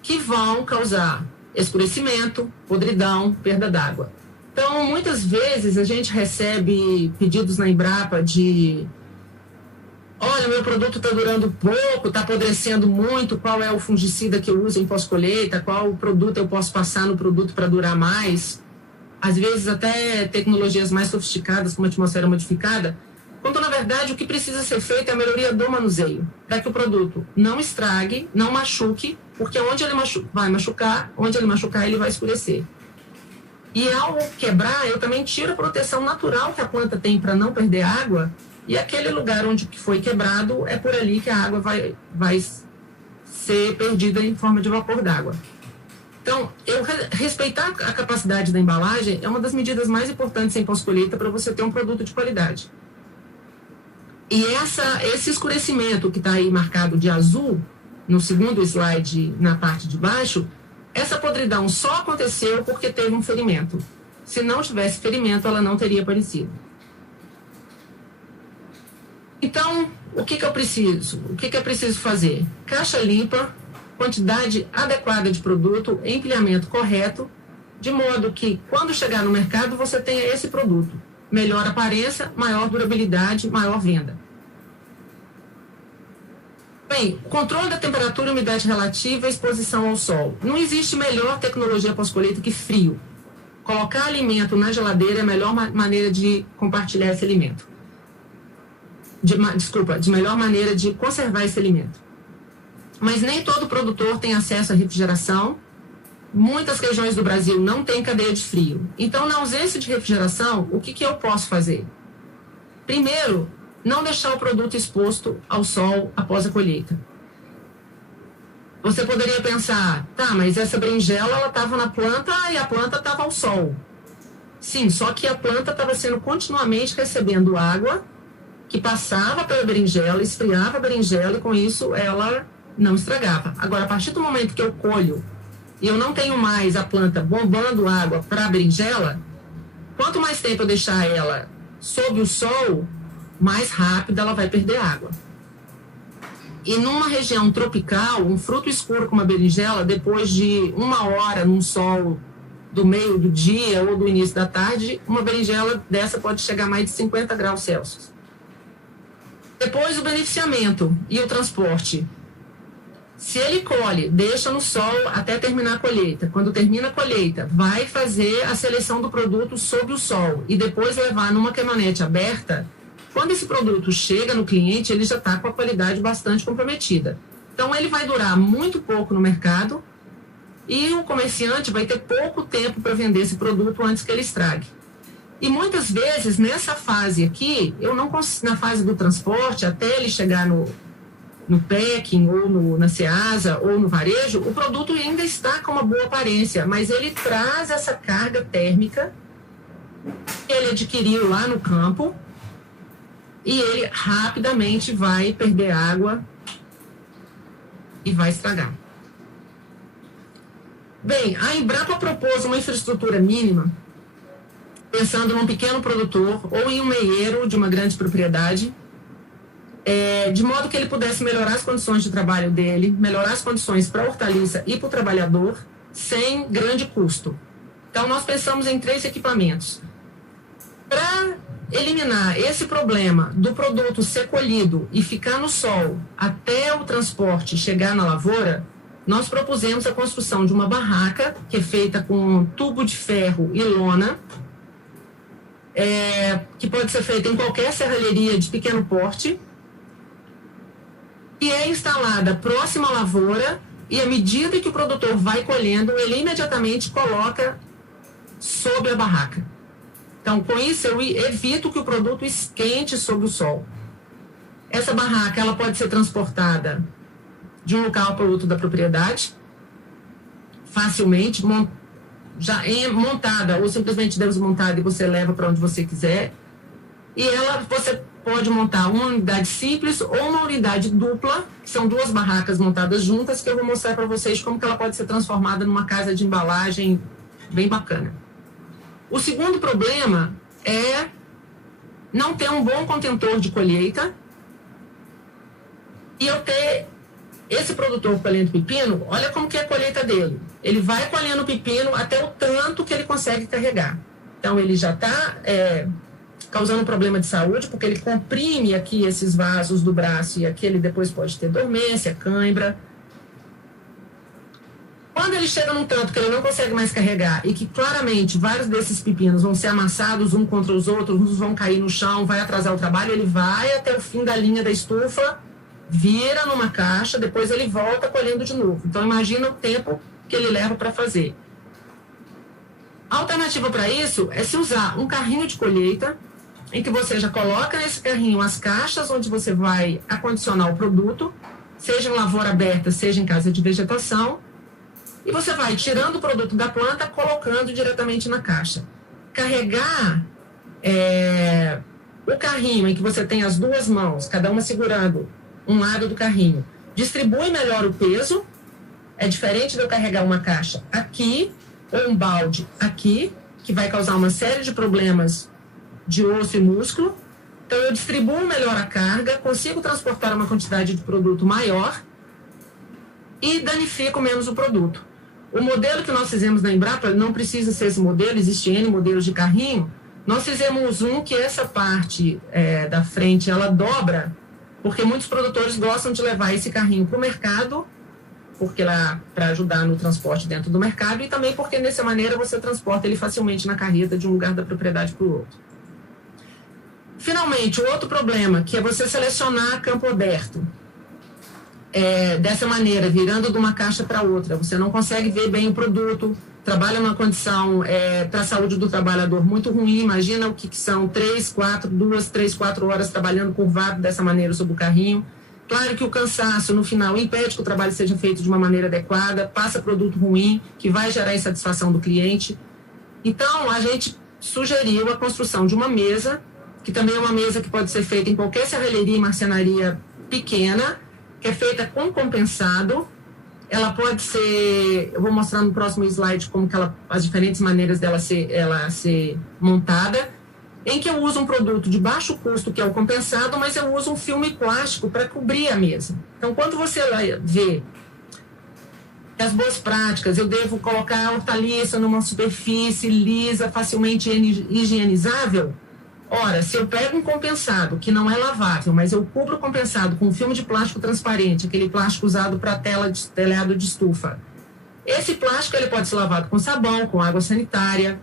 que vão causar escurecimento, podridão, perda d'água. Então, muitas vezes a gente recebe pedidos na Embrapa de: olha, meu produto está durando pouco, está apodrecendo muito, qual é o fungicida que eu uso em pós-colheita, qual produto eu posso passar no produto para durar mais. Às vezes até tecnologias mais sofisticadas, como a atmosfera modificada, quando na verdade o que precisa ser feito é a melhoria do manuseio, para que o produto não estrague, não machuque, porque onde ele vai machucar, onde ele machucar, ele vai escurecer. E ao quebrar, eu também tiro a proteção natural que a planta tem para não perder água, e aquele lugar onde foi quebrado, é por ali que a água vai ser perdida em forma de vapor d'água. Então, respeitar a capacidade da embalagem é uma das medidas mais importantes em pós-colheita para você ter um produto de qualidade. E esse escurecimento que está aí marcado de azul, no segundo slide, na parte de baixo, essa podridão só aconteceu porque teve um ferimento. Se não tivesse ferimento, ela não teria aparecido. Então, o que eu preciso? O que é preciso fazer? Caixa limpa, quantidade adequada de produto, empilhamento correto, de modo que, quando chegar no mercado, você tenha esse produto. Melhor aparência, maior durabilidade, maior venda. Bem, controle da temperatura, umidade relativa e exposição ao sol. Não existe melhor tecnologia pós-colheita que frio. Colocar alimento na geladeira é a melhor maneira de compartilhar esse alimento. De melhor maneira de conservar esse alimento. Mas nem todo produtor tem acesso à refrigeração. Muitas regiões do Brasil não têm cadeia de frio. Então, na ausência de refrigeração, o que eu posso fazer? Primeiro, não deixar o produto exposto ao sol após a colheita. Você poderia pensar, tá, mas essa berinjela ela estava na planta e a planta estava ao sol. Sim, só que a planta estava sendo continuamente recebendo água que passava pela berinjela, esfriava a berinjela e com isso ela não estragava. Agora, a partir do momento que eu colho e eu não tenho mais a planta bombando água para a berinjela, quanto mais tempo eu deixar ela sob o sol, mais rápido ela vai perder água. E numa região tropical, um fruto escuro como a berinjela, depois de 1 hora num sol do meio do dia ou do início da tarde, uma berinjela dessa pode chegar a mais de 50 graus Celsius. Depois o beneficiamento e o transporte. Se ele colhe, deixa no sol até terminar a colheita. Quando termina a colheita, vai fazer a seleção do produto sob o sol e depois levar numa caminhonete aberta. Quando esse produto chega no cliente, ele já está com a qualidade bastante comprometida. Então, ele vai durar muito pouco no mercado e o comerciante vai ter pouco tempo para vender esse produto antes que ele estrague. E muitas vezes, nessa fase aqui, eu não consigo, na fase do transporte, até ele chegar no packing, ou na Ceasa, ou no varejo, o produto ainda está com uma boa aparência, mas ele traz essa carga térmica que ele adquiriu lá no campo e ele rapidamente vai perder água e vai estragar. Bem, a Embrapa propôs uma infraestrutura mínima, pensando num pequeno produtor ou em um meieiro de uma grande propriedade, de modo que ele pudesse melhorar as condições de trabalho dele, melhorar as condições para a hortaliça e para o trabalhador, sem grande custo. Então, nós pensamos em 3 equipamentos. Para eliminar esse problema do produto ser colhido e ficar no sol até o transporte chegar na lavoura, nós propusemos a construção de uma barraca, que é feita com tubo de ferro e lona, que pode ser feita em qualquer serralheria de pequeno porte, e é instalada próxima à lavoura, e à medida que o produtor vai colhendo, ele imediatamente coloca sobre a barraca. Então, com isso, eu evito que o produto esquente sob o sol. Essa barraca, ela pode ser transportada de um local para o outro da propriedade, facilmente, já montada, ou simplesmente desmontada e você leva para onde você quiser. E você pode montar uma unidade simples ou uma unidade dupla, que são 2 barracas montadas juntas, que eu vou mostrar para vocês como que ela pode ser transformada numa casa de embalagem bem bacana. O segundo problema é não ter um bom contentor de colheita e eu ter esse produtor colhendo pepino, olha como que é a colheita dele. Ele vai colhendo pepino até o tanto que ele consegue carregar. Então, ele já está causando um problema de saúde, porque ele comprime aqui esses vasos do braço e aqui ele depois pode ter dormência, cãibra. Quando ele chega num tanto que ele não consegue mais carregar e que claramente vários desses pepinos vão ser amassados um contra os outros, uns vão cair no chão, vai atrasar o trabalho, ele vai até o fim da linha da estufa, vira numa caixa, depois ele volta colhendo de novo. Então, imagina o tempo que ele leva para fazer. A alternativa para isso é se usar um carrinho de colheita, em que você já coloca nesse carrinho as caixas onde você vai acondicionar o produto, seja em lavoura aberta, seja em casa de vegetação, e você vai tirando o produto da planta, colocando diretamente na caixa. Carregar o carrinho em que você tem as 2 mãos, cada uma segurando um lado do carrinho, distribui melhor o peso. É diferente de eu carregar uma caixa aqui ou um balde aqui, que vai causar uma série de problemas de osso e músculo. Então, eu distribuo melhor a carga, consigo transportar uma quantidade de produto maior e danifico menos o produto. O modelo que nós fizemos na Embrapa, não precisa ser esse modelo, existe N modelos de carrinho. Nós fizemos um que essa parte da frente, ela dobra, porque muitos produtores gostam de levar esse carrinho para o mercado, porque lá para ajudar no transporte dentro do mercado, e também porque dessa maneira você transporta ele facilmente na carreta de um lugar da propriedade para o outro. Finalmente, o outro problema, que é você selecionar campo aberto. Dessa maneira, virando de uma caixa para outra, você não consegue ver bem o produto, trabalha numa condição para a saúde do trabalhador muito ruim. Imagina o que são 2, 3, 4 horas trabalhando curvado dessa maneira sobre o carrinho. Claro que o cansaço, no final, impede que o trabalho seja feito de uma maneira adequada, passa produto ruim, que vai gerar insatisfação do cliente. Então, a gente sugeriu a construção de uma mesa, que também é uma mesa que pode ser feita em qualquer serralheria e marcenaria pequena, que é feita com compensado. Ela pode ser, eu vou mostrar no próximo slide como que as diferentes maneiras dela ser montada, em que eu uso um produto de baixo custo, que é o compensado, mas eu uso um filme plástico para cobrir a mesa. Então, quando você vê as boas práticas, eu devo colocar a hortaliça numa superfície lisa, facilmente higienizável. Ora, se eu pego um compensado, que não é lavável, mas eu cubro o compensado com um filme de plástico transparente, aquele plástico usado para telhado de estufa, esse plástico ele pode ser lavado com sabão, com água sanitária.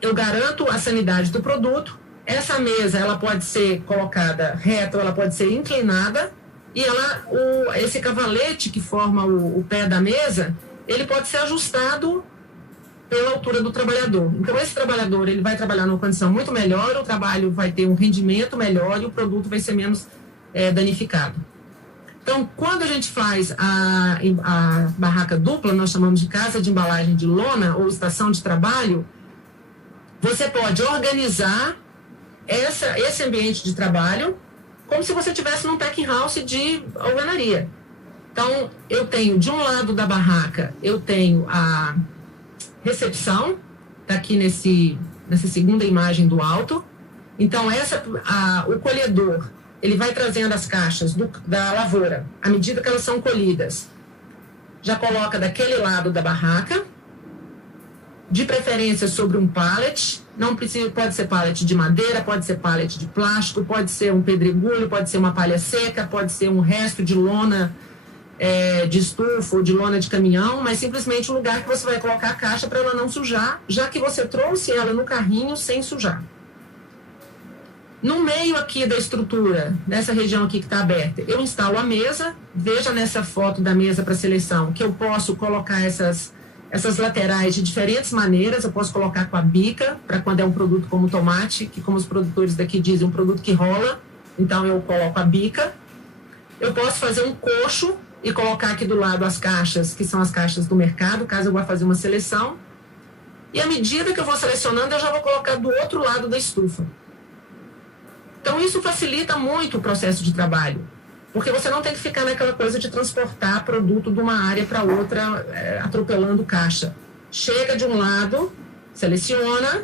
Eu garanto a sanidade do produto. Essa mesa ela pode ser colocada reta ou ela pode ser inclinada, e esse cavalete que forma o pé da mesa, ele pode ser ajustado pela altura do trabalhador. Então, esse trabalhador ele vai trabalhar numa condição muito melhor, o trabalho vai ter um rendimento melhor e o produto vai ser menos danificado. Então, quando a gente faz a barraca dupla, nós chamamos de casa de embalagem de lona ou estação de trabalho, você pode organizar esse ambiente de trabalho como se você estivesse num packing house de alvenaria. Então, eu tenho, de um lado da barraca, eu tenho a recepção, está aqui nessa segunda imagem do alto. Então, o colhedor, ele vai trazendo as caixas da lavoura, à medida que elas são colhidas. Já coloca daquele lado da barraca, de preferência sobre um pallet. Não precisa, pode ser pallet de madeira, pode ser pallet de plástico, pode ser um pedregulho, pode ser uma palha seca, pode ser um resto de lona de estufa ou de lona de caminhão, mas simplesmente um lugar que você vai colocar a caixa para ela não sujar, já que você trouxe ela no carrinho sem sujar. No meio aqui da estrutura, nessa região aqui que está aberta, eu instalo a mesa. Veja nessa foto da mesa para seleção que eu posso colocar essas laterais de diferentes maneiras. Eu posso colocar com a bica, para quando é um produto como tomate, que como os produtores daqui dizem, um produto que rola, então eu coloco a bica. Eu posso fazer um coxo e colocar aqui do lado as caixas, que são as caixas do mercado, caso eu vá fazer uma seleção. E à medida que eu vou selecionando, eu já vou colocar do outro lado da estufa. Então, isso facilita muito o processo de trabalho, porque você não tem que ficar naquela coisa de transportar produto de uma área para outra, atropelando caixa. Chega de um lado, seleciona,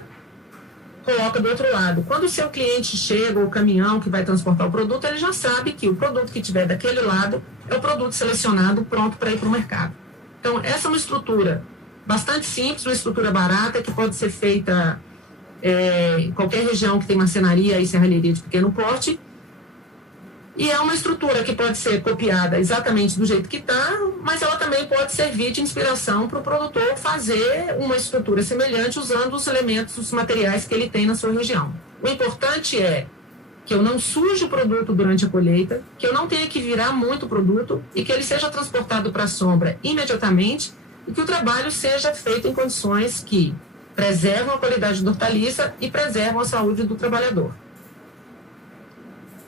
coloca do outro lado. Quando o seu cliente chega, ou o caminhão que vai transportar o produto, ele já sabe que o produto que tiver daquele lado é o produto selecionado, pronto para ir para o mercado. Então, essa é uma estrutura bastante simples, uma estrutura barata, que pode ser feita em qualquer região que tem marcenaria e serralheria de pequeno porte. E é uma estrutura que pode ser copiada exatamente do jeito que está, mas ela também pode servir de inspiração para o produtor fazer uma estrutura semelhante usando os elementos, os materiais que ele tem na sua região. O importante é que eu não suje o produto durante a colheita, que eu não tenha que virar muito o produto e que ele seja transportado para a sombra imediatamente e que o trabalho seja feito em condições que preservam a qualidade da hortaliça e preservam a saúde do trabalhador.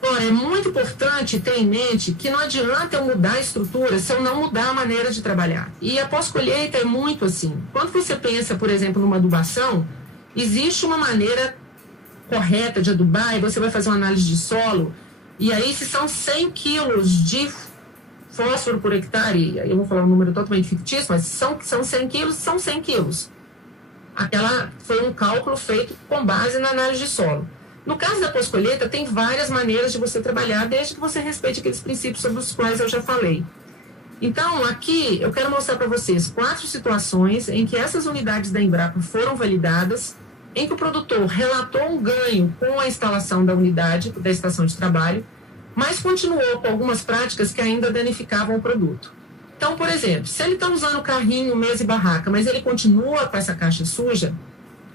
Ora, é muito importante ter em mente que não adianta eu mudar a estrutura se eu não mudar a maneira de trabalhar. E a pós-colheita é muito assim. Quando você pensa, por exemplo, numa adubação, existe uma maneira correta de adubar, e você vai fazer uma análise de solo, e aí se são 100 quilos de fósforo por hectare, eu vou falar um número totalmente fictício, mas são 100 quilos, são 100 quilos. Aquela foi um cálculo feito com base na análise de solo. No caso da pós-colheita, tem várias maneiras de você trabalhar, desde que você respeite aqueles princípios sobre os quais eu já falei. Então, aqui, eu quero mostrar para vocês 4 situações em que essas unidades da Embrapa foram validadas, em que o produtor relatou um ganho com a instalação da unidade, da estação de trabalho, mas continuou com algumas práticas que ainda danificavam o produto. Então, por exemplo, se ele está usando carrinho, mesa e barraca, mas ele continua com essa caixa suja,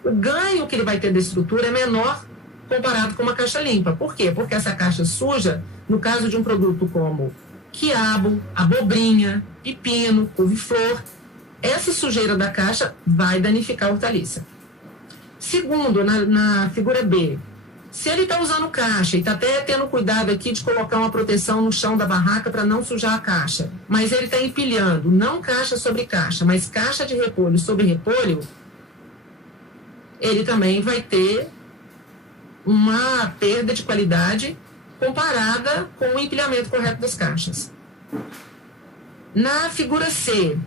o ganho que ele vai ter da estrutura é menor comparado com uma caixa limpa. Por quê? Porque essa caixa suja, no caso de um produto como quiabo, abobrinha, pepino, couve-flor, essa sujeira da caixa vai danificar a hortaliça. Segundo, na figura B, se ele está usando caixa e está até tendo cuidado aqui de colocar uma proteção no chão da barraca para não sujar a caixa, mas ele está empilhando, não caixa sobre caixa, mas caixa de repolho sobre repolho, ele também vai ter uma perda de qualidade comparada com o empilhamento correto das caixas. Na figura C,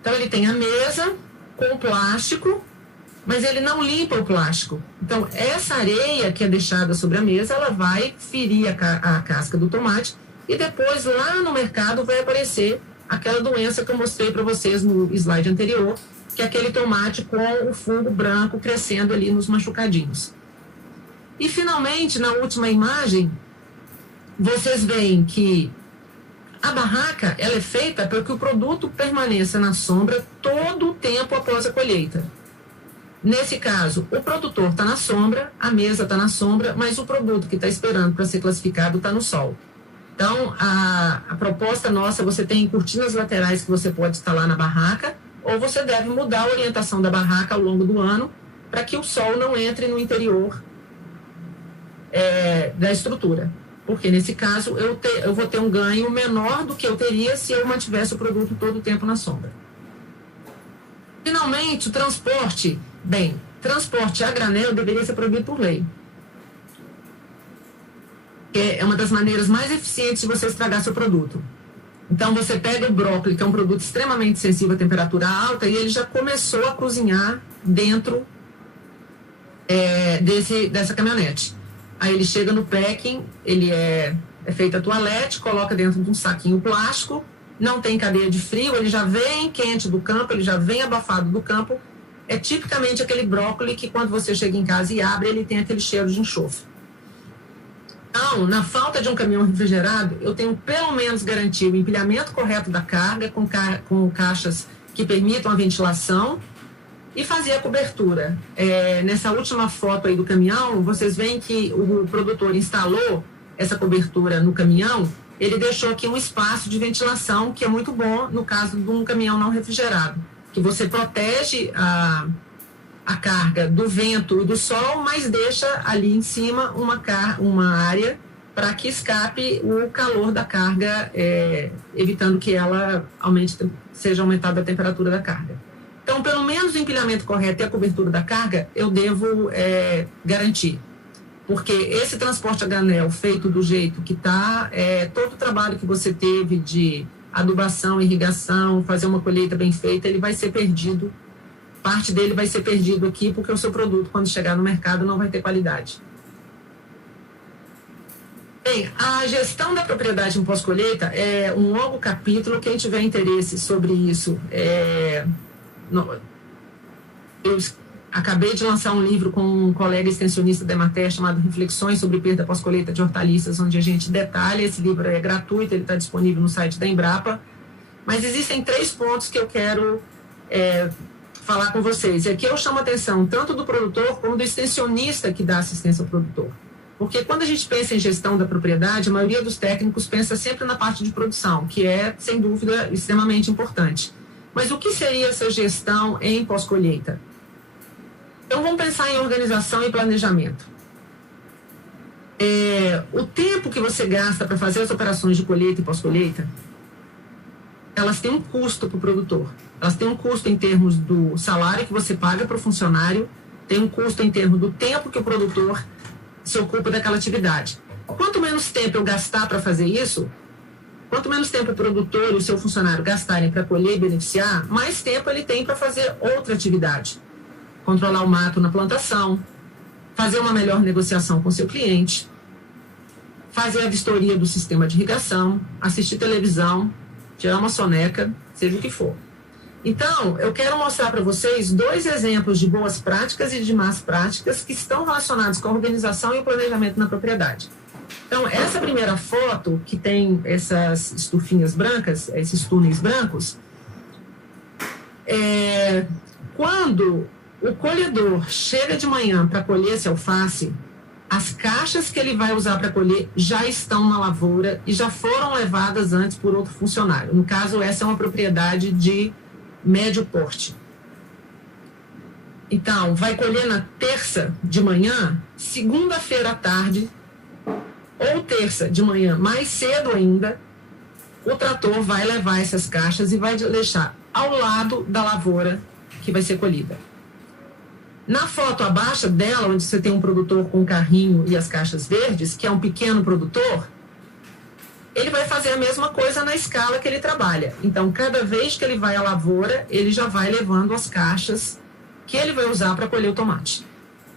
então ele tem a mesa com o plástico, mas ele não limpa o plástico. Então, essa areia que é deixada sobre a mesa, ela vai ferir a casca do tomate e depois lá no mercado vai aparecer aquela doença que eu mostrei para vocês no slide anterior, que é aquele tomate com o fungo branco crescendo ali nos machucadinhos. E, finalmente, na última imagem, vocês veem que a barraca ela é feita para que o produto permaneça na sombra todo o tempo após a colheita. Nesse caso, o produtor está na sombra, a mesa está na sombra, mas o produto que está esperando para ser classificado está no sol. Então, a proposta nossa, você tem cortinas laterais que você pode instalar na barraca, ou você deve mudar a orientação da barraca ao longo do ano para que o sol não entre no interior da estrutura. Porque, nesse caso, eu vou ter um ganho menor do que eu teria se eu mantivesse o produto todo o tempo na sombra. Finalmente, o transporte. Bem, transporte a granel deveria ser proibido por lei. É uma das maneiras mais eficientes de você estragar seu produto. Então, você pega o brócolis, que é um produto extremamente sensível à temperatura alta, e ele já começou a cozinhar dentro dessa caminhonete. Aí ele chega no packing, ele é feito a toalete, coloca dentro de um saquinho plástico, não tem cadeia de frio, ele já vem quente do campo, ele já vem abafado do campo. É tipicamente aquele brócolis que quando você chega em casa e abre, ele tem aquele cheiro de enxofre. Então, na falta de um caminhão refrigerado, eu tenho pelo menos garantir o empilhamento correto da carga, com caixas que permitam a ventilação, e fazer a cobertura. Nessa última foto aí do caminhão, vocês veem que o produtor instalou essa cobertura no caminhão, ele deixou aqui um espaço de ventilação, que é muito bom no caso de um caminhão não refrigerado, que você protege a carga do vento e do sol, mas deixa ali em cima uma área para que escape o calor da carga, evitando que ela seja aumentada a temperatura da carga. Então, pelo menos o empilhamento correto e a cobertura da carga, eu devo garantir. Porque esse transporte a granel feito do jeito que está, todo o trabalho que você teve de adubação, irrigação, fazer uma colheita bem feita, ele vai ser perdido. Parte dele vai ser perdido aqui, porque o seu produto, quando chegar no mercado, não vai ter qualidade. Bem, a gestão da propriedade em pós-colheita é um longo capítulo. Quem tiver interesse sobre isso, eu acabei de lançar um livro com um colega extensionista da Emater chamado Reflexões sobre Perda Pós-Colheita de Hortaliças, onde a gente detalha. Esse livro é gratuito, ele está disponível no site da Embrapa. Mas existem 3 pontos que eu quero falar com vocês. E aqui eu chamo a atenção tanto do produtor como do extensionista que dá assistência ao produtor. Porque quando a gente pensa em gestão da propriedade, a maioria dos técnicos pensa sempre na parte de produção, que é, sem dúvida, extremamente importante. Mas o que seria essa gestão em pós-colheita? Então, vamos pensar em organização e planejamento. O tempo que você gasta para fazer as operações de colheita e pós-colheita, elas têm um custo para o produtor. Elas têm um custo em termos do salário que você paga para o funcionário, tem um custo em termos do tempo que o produtor se ocupa daquela atividade. Quanto menos tempo eu gastar para fazer isso, quanto menos tempo o produtor e o seu funcionário gastarem para colher e beneficiar, mais tempo ele tem para fazer outra atividade. Controlar o mato na plantação, fazer uma melhor negociação com seu cliente, fazer a vistoria do sistema de irrigação, assistir televisão, tirar uma soneca, seja o que for. Então, eu quero mostrar para vocês 2 exemplos de boas práticas e de más práticas que estão relacionados com a organização e o planejamento na propriedade. Então, essa primeira foto, que tem essas estufinhas brancas, esses túneis brancos, quando o colhedor chega de manhã para colher esse alface, as caixas que ele vai usar para colher já estão na lavoura e já foram levadas antes por outro funcionário. No caso, essa é uma propriedade de médio porte. Então, vai colher na terça de manhã, segunda-feira à tarde, ou terça de manhã mais cedo ainda, o trator vai levar essas caixas e vai deixar ao lado da lavoura que vai ser colhida. Na foto abaixo dela, onde você tem um produtor com um carrinho e as caixas verdes, que é um pequeno produtor, ele vai fazer a mesma coisa na escala que ele trabalha. Então, cada vez que ele vai à lavoura, ele já vai levando as caixas que ele vai usar para colher o tomate.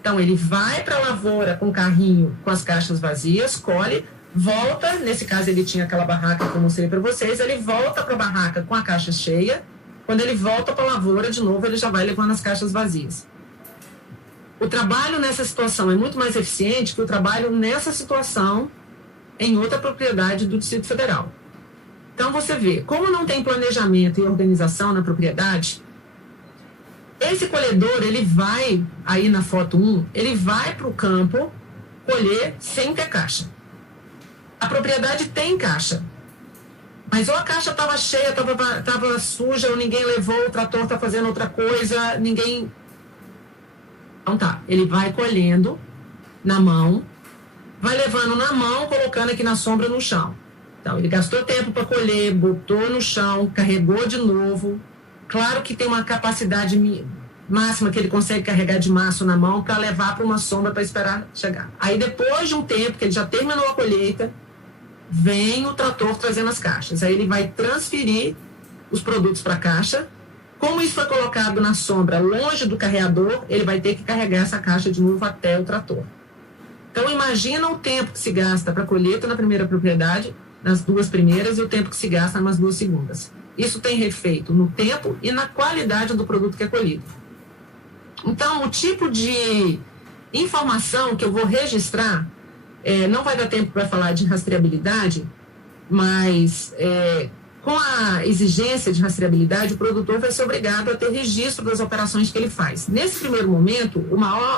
Então, ele vai para a lavoura com o carrinho, com as caixas vazias, colhe, volta, nesse caso ele tinha aquela barraca que eu mostrei para vocês, ele volta para a barraca com a caixa cheia, quando ele volta para a lavoura, de novo, ele já vai levando as caixas vazias. O trabalho nessa situação é muito mais eficiente que o trabalho nessa situação em outra propriedade do Distrito Federal. Então, você vê, como não tem planejamento e organização na propriedade, esse colhedor, ele vai, aí na foto 1, ele vai para o campo colher sem ter caixa. A propriedade tem caixa, mas ou a caixa estava cheia, estava suja, ou ninguém levou, o trator está fazendo outra coisa, ninguém... Então tá, ele vai colhendo na mão, vai levando na mão, colocando aqui na sombra no chão. Então, ele gastou tempo para colher, botou no chão, carregou de novo. Claro que tem uma capacidade máxima que ele consegue carregar de maço na mão para levar para uma sombra para esperar chegar. Aí, depois de um tempo, que ele já terminou a colheita, vem o trator trazendo as caixas. Aí ele vai transferir os produtos para a caixa. Como isso foi colocado na sombra, longe do carreador, ele vai ter que carregar essa caixa de novo até o trator. Então, imagina o tempo que se gasta para a colheita na primeira propriedade, nas duas primeiras, e o tempo que se gasta nas duas segundas. Isso tem refeito no tempo e na qualidade do produto que é colhido. Então, o tipo de informação que eu vou registrar, não vai dar tempo para falar de rastreabilidade, mas com a exigência de rastreabilidade, o produtor vai ser obrigado a ter registro das operações que ele faz. Nesse primeiro momento,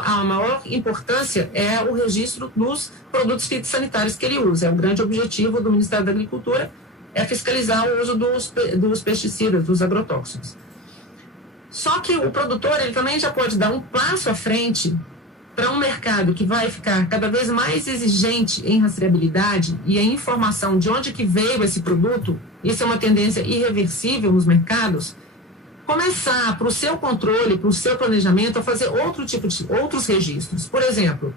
a maior importância é o registro dos produtos fitossanitários que ele usa. É o grande objetivo do Ministério da Agricultura, é fiscalizar o uso dos pesticidas, dos agrotóxicos. Só que o produtor, ele também já pode dar um passo à frente para um mercado que vai ficar cada vez mais exigente em rastreabilidade e em informação de onde que veio esse produto. Isso é uma tendência irreversível nos mercados. Começar para o seu controle, para o seu planejamento, a fazer outros registros. Por exemplo,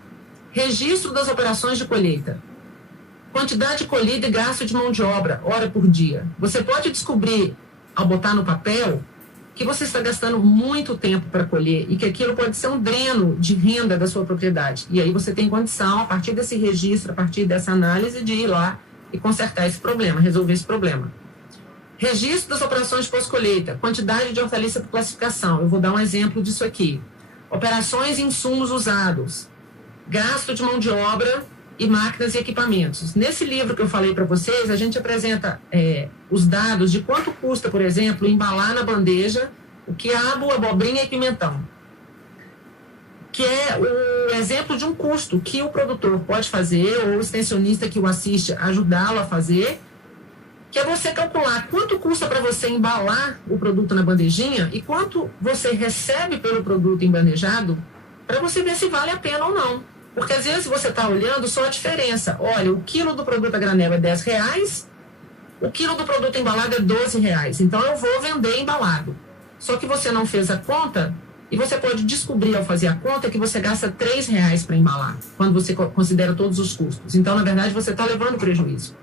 registro das operações de colheita. Quantidade colhida e gasto de mão de obra, hora por dia. Você pode descobrir, ao botar no papel, que você está gastando muito tempo para colher e que aquilo pode ser um dreno de renda da sua propriedade. E aí você tem condição, a partir desse registro, a partir dessa análise, de ir lá e consertar esse problema, resolver esse problema. Registro das operações de pós-colheita, quantidade de hortaliça por classificação. Eu vou dar um exemplo disso aqui. Operações e insumos usados, gasto de mão de obra e máquinas e equipamentos. Nesse livro que eu falei para vocês, a gente apresenta os dados de quanto custa, por exemplo, embalar na bandeja o quiabo, abobrinha e pimentão, que é o exemplo de um custo que o produtor pode fazer, ou o extensionista que o assiste ajudá-lo a fazer, que é você calcular quanto custa para você embalar o produto na bandejinha e quanto você recebe pelo produto embandejado, para você ver se vale a pena ou não. Porque às vezes você está olhando só a diferença. Olha, o quilo do produto a granel é R$10, o quilo do produto embalado é R$12. Então eu vou vender embalado. Só que você não fez a conta e você pode descobrir ao fazer a conta que você gasta R$3 para embalar, quando você considera todos os custos. Então, na verdade, você está levando prejuízo.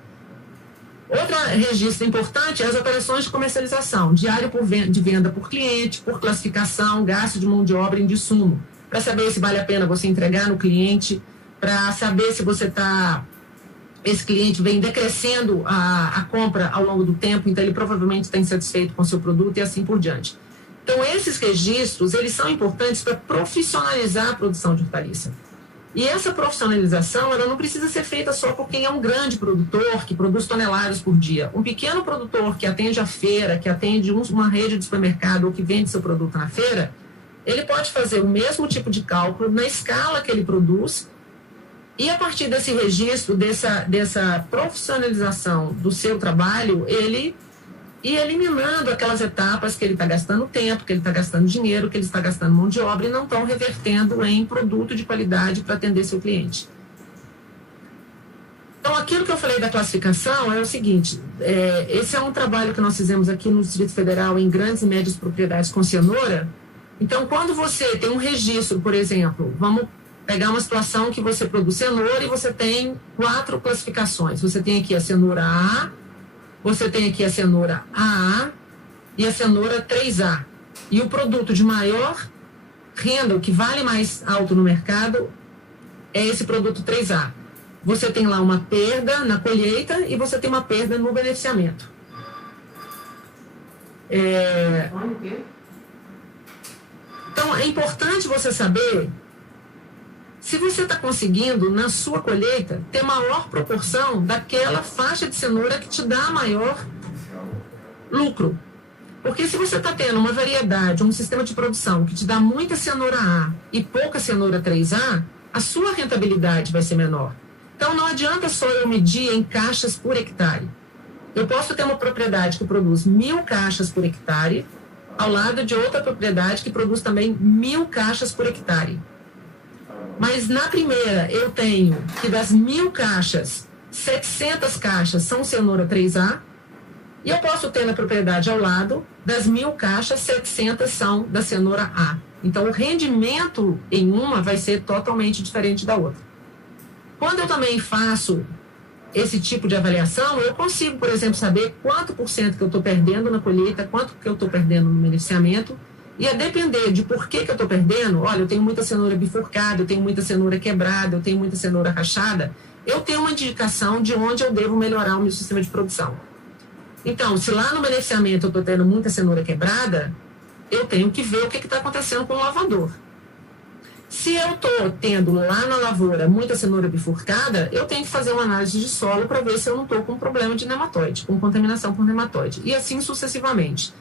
Outro registro importante é as operações de comercialização, diário de venda por cliente, por classificação, gasto de mão de obra em insumo, para saber se vale a pena você entregar no cliente, para saber se esse cliente vem decrescendo a compra ao longo do tempo, então ele provavelmente está insatisfeito com o seu produto e assim por diante. Então, esses registros, eles são importantes para profissionalizar a produção de hortaliça. E essa profissionalização, ela não precisa ser feita só por quem é um grande produtor, que produz toneladas por dia. Um pequeno produtor que atende a feira, que atende uma rede de supermercado ou que vende seu produto na feira, ele pode fazer o mesmo tipo de cálculo na escala que ele produz e, a partir desse registro, dessa profissionalização do seu trabalho, ele ir eliminando aquelas etapas que ele está gastando tempo, que ele está gastando dinheiro, que ele está gastando mão de obra e não estão revertendo em produto de qualidade para atender seu cliente. Então, aquilo que eu falei da classificação é o seguinte, esse é um trabalho que nós fizemos aqui no Distrito Federal em grandes e médias propriedades com cenoura, Então, quando você tem um registro, por exemplo, vamos pegar uma situação que você produz cenoura e você tem 4 classificações. Você tem aqui a cenoura A, você tem aqui a cenoura AA e a cenoura 3A. E o produto de maior renda, o que vale mais alto no mercado, é esse produto 3A. Você tem lá uma perda na colheita e você tem uma perda no beneficiamento. Então, é importante você saber se você está conseguindo, na sua colheita, ter maior proporção daquela faixa de cenoura que te dá maior lucro. Porque se você está tendo uma variedade, um sistema de produção que te dá muita cenoura A e pouca cenoura 3A, a sua rentabilidade vai ser menor. Então, não adianta só eu medir em caixas por hectare. Eu posso ter uma propriedade que produz 1.000 caixas por hectare, ao lado de outra propriedade que produz também 1.000 caixas por hectare. Mas na primeira eu tenho que das 1.000 caixas, 700 caixas são cenoura 3A, e eu posso ter na propriedade ao lado, das 1.000 caixas, 700 são da cenoura A. Então o rendimento em uma vai ser totalmente diferente da outra. Quando eu também faço esse tipo de avaliação, eu consigo, por exemplo, saber quanto por cento que eu estou perdendo na colheita, quanto que eu estou perdendo no beneficiamento, e a depender de por que eu estou perdendo, olha, eu tenho muita cenoura bifurcada, eu tenho muita cenoura quebrada, eu tenho muita cenoura rachada, eu tenho uma indicação de onde eu devo melhorar o meu sistema de produção. Então, se lá no beneficiamento eu estou tendo muita cenoura quebrada, eu tenho que ver o que está acontecendo com o lavador. Se eu estou tendo lá na lavoura muita cenoura bifurcada, eu tenho que fazer uma análise de solo para ver se eu não estou com problema de nematóide, com contaminação por nematóide, e assim sucessivamente.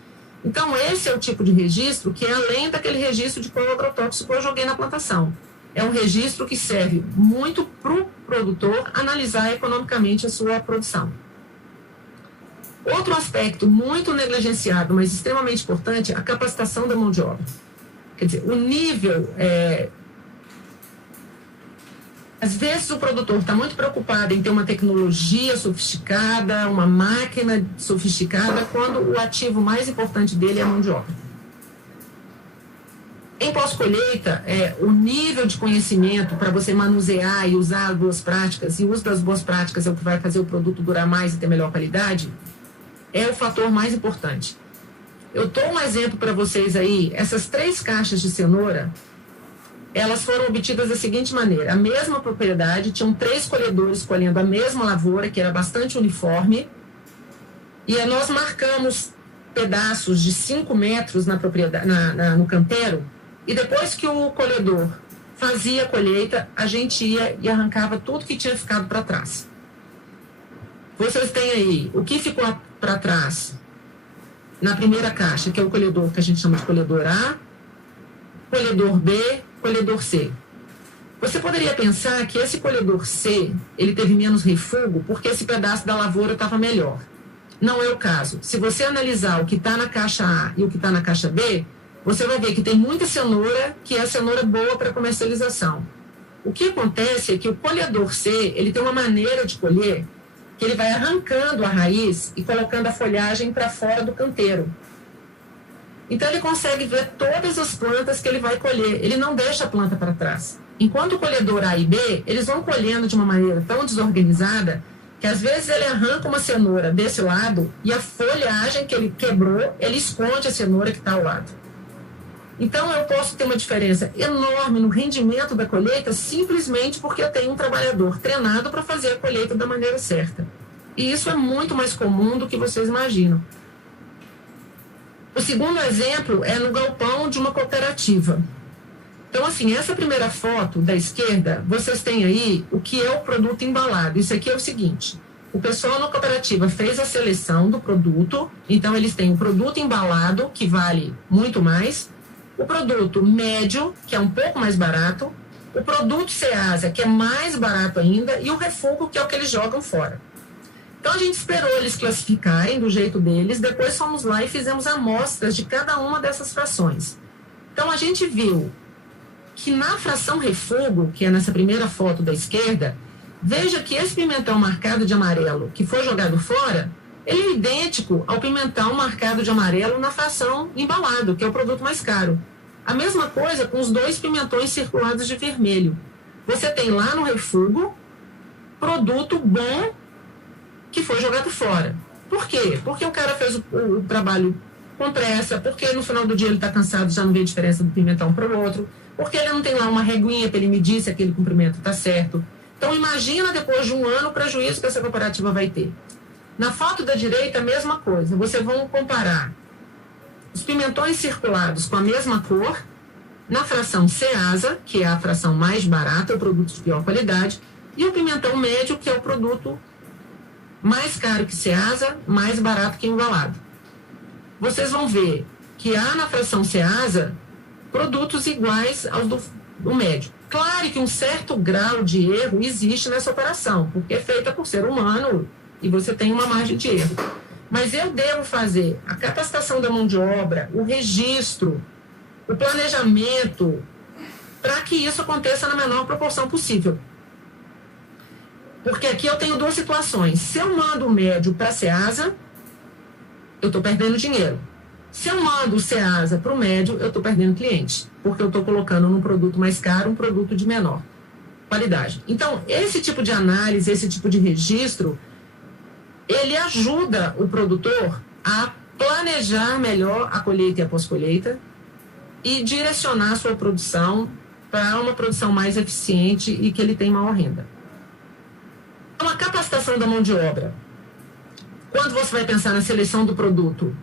Então, esse é o tipo de registro que é além daquele registro de qual agrotóxico eu joguei na plantação. É um registro que serve muito para o produtor analisar economicamente a sua produção. Outro aspecto muito negligenciado, mas extremamente importante, é a capacitação da mão de obra. Quer dizer, o nível... Às vezes o produtor está muito preocupado em ter uma tecnologia sofisticada, uma máquina sofisticada, quando o ativo mais importante dele é a mão de obra. Em pós-colheita, o nível de conhecimento para você manusear e usar as boas práticas, e o uso das boas práticas é o que vai fazer o produto durar mais e ter melhor qualidade, é o fator mais importante. Eu dou um exemplo para vocês aí, essas 3 caixas de cenoura, elas foram obtidas da seguinte maneira: a mesma propriedade, tinham 3 colhedores colhendo a mesma lavoura, que era bastante uniforme, e nós marcamos pedaços de 5 metros na propriedade, no canteiro, e depois que o colhedor fazia a colheita, a gente ia e arrancava tudo que tinha ficado para trás. Vocês têm aí o que ficou para trás na primeira caixa, que é o colhedor que a gente chama de colhedor A, colhedor B, colhedor C. Você poderia pensar que esse colhedor C, ele teve menos refugo porque esse pedaço da lavoura estava melhor. Não é o caso. Se você analisar o que está na caixa A e o que está na caixa B, você vai ver que tem muita cenoura que é cenoura boa para comercialização. O que acontece é que o colhedor C, ele tem uma maneira de colher que ele vai arrancando a raiz e colocando a folhagem para fora do canteiro. Então, ele consegue ver todas as plantas que ele vai colher. Ele não deixa a planta para trás. Enquanto o colhedor A e B, eles vão colhendo de uma maneira tão desorganizada que, às vezes, ele arranca uma cenoura desse lado e a folhagem que ele quebrou, ele esconde a cenoura que está ao lado. Então, eu posso ter uma diferença enorme no rendimento da colheita simplesmente porque eu tenho um trabalhador treinado para fazer a colheita da maneira certa. E isso é muito mais comum do que vocês imaginam. O segundo exemplo é no galpão de uma cooperativa. Então, assim, essa primeira foto da esquerda, vocês têm aí o que é o produto embalado. Isso aqui é o seguinte: o pessoal na cooperativa fez a seleção do produto, então eles têm o produto embalado, que vale muito mais, o produto médio, que é um pouco mais barato, o produto Ceasa, que é mais barato ainda, e o refugo, que é o que eles jogam fora. Então, a gente esperou eles classificarem do jeito deles, depois fomos lá e fizemos amostras de cada uma dessas frações. Então, a gente viu que na fração refugo, que é nessa primeira foto da esquerda, veja que esse pimentão marcado de amarelo que foi jogado fora, ele é idêntico ao pimentão marcado de amarelo na fração embalado, que é o produto mais caro. A mesma coisa com os 2 pimentões circulados de vermelho. Você tem lá no refúgio produto bom que foi jogado fora. Por quê? Porque o cara fez o trabalho com pressa, porque no final do dia ele está cansado, já não vê a diferença do pimentão para o outro, porque ele não tem lá uma reguinha para ele medir se aquele comprimento está certo. Então, imagina depois de um ano o prejuízo que essa cooperativa vai ter. Na foto da direita, a mesma coisa. Vocês vão comparar os pimentões circulados com a mesma cor, na fração Ceasa, que é a fração mais barata, o produto de pior qualidade, e o pimentão médio, que é o produto mais caro que Ceasa, mais barato que embalado. Vocês vão ver que há na fração Ceasa produtos iguais aos do médio. Claro que um certo grau de erro existe nessa operação, porque é feita por ser humano e você tem uma margem de erro. Mas eu devo fazer a capacitação da mão de obra, o registro, o planejamento, para que isso aconteça na menor proporção possível. Porque aqui eu tenho 2 situações. Se eu mando o médio para a Ceasa, eu estou perdendo dinheiro. Se eu mando o Ceasa para o médio, eu estou perdendo cliente, porque eu estou colocando num produto mais caro um produto de menor qualidade. Então, esse tipo de análise, esse tipo de registro, ele ajuda o produtor a planejar melhor a colheita e a pós-colheita e direcionar a sua produção para uma produção mais eficiente e que ele tenha maior renda. Então, a capacitação da mão de obra. Quando você vai pensar na seleção do produto,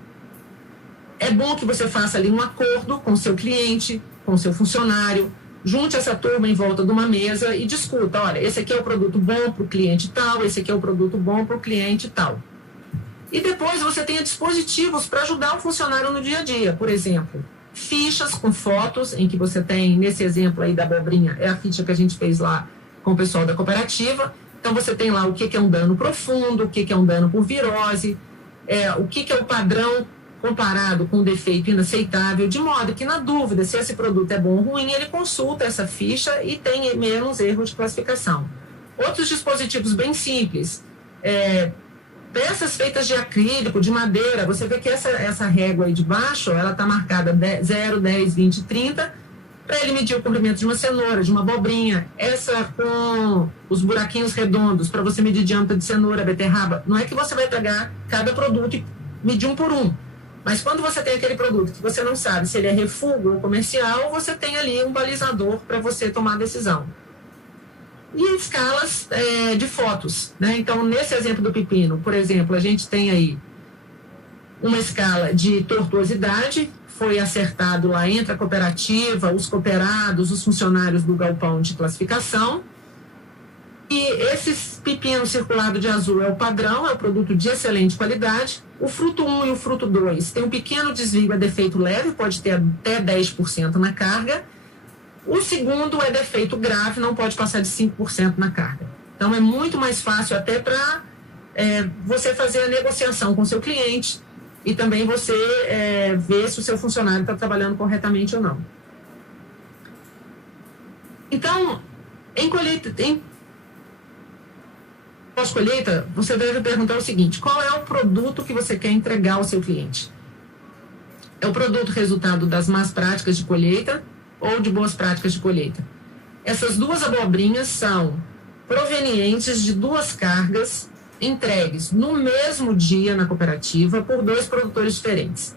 é bom que você faça ali um acordo com o seu cliente, com o seu funcionário, junte essa turma em volta de uma mesa e discuta, olha, esse aqui é o produto bom para o cliente tal, esse aqui é o produto bom para o cliente tal. E depois você tenha dispositivos para ajudar o funcionário no dia a dia, por exemplo, fichas com fotos, em que você tem, nesse exemplo aí da abobrinha, é a ficha que a gente fez lá com o pessoal da cooperativa. Então, você tem lá o que é um dano profundo, o que é um dano por virose, o que é o padrão comparado com um defeito inaceitável, de modo que, na dúvida se esse produto é bom ou ruim, ele consulta essa ficha e tem menos erro de classificação. Outros dispositivos bem simples, peças feitas de acrílico, de madeira, você vê que essa régua aí de baixo, ela está marcada 0, 10, 20, 30, para ele medir o comprimento de uma cenoura, de uma abobrinha. Essa com os buraquinhos redondos, para você medir diâmetro de cenoura, beterraba. Não é que você vai pegar cada produto e medir um por um. Mas quando você tem aquele produto que você não sabe se ele é refúgio ou comercial, você tem ali um balizador para você tomar a decisão. E escalas de fotos, né? Então, nesse exemplo do pepino, por exemplo, a gente tem aí uma escala de tortuosidade, foi acertado lá entre a cooperativa, os cooperados, os funcionários do galpão de classificação. E esse pepino circulado de azul é o padrão, é o produto de excelente qualidade. O fruto 1 e o fruto 2 tem um pequeno desvio, é defeito leve, pode ter até 10% na carga. O segundo é defeito grave, não pode passar de 5% na carga. Então, é muito mais fácil até para você fazer a negociação com o seu cliente e também você ver se o seu funcionário está trabalhando corretamente ou não. Então, em pós-colheita, você deve perguntar o seguinte: qual é o produto que você quer entregar ao seu cliente? É o produto resultado das más práticas de colheita ou de boas práticas de colheita? Essas 2 abobrinhas são provenientes de 2 cargas entregues no mesmo dia na cooperativa por 2 produtores diferentes.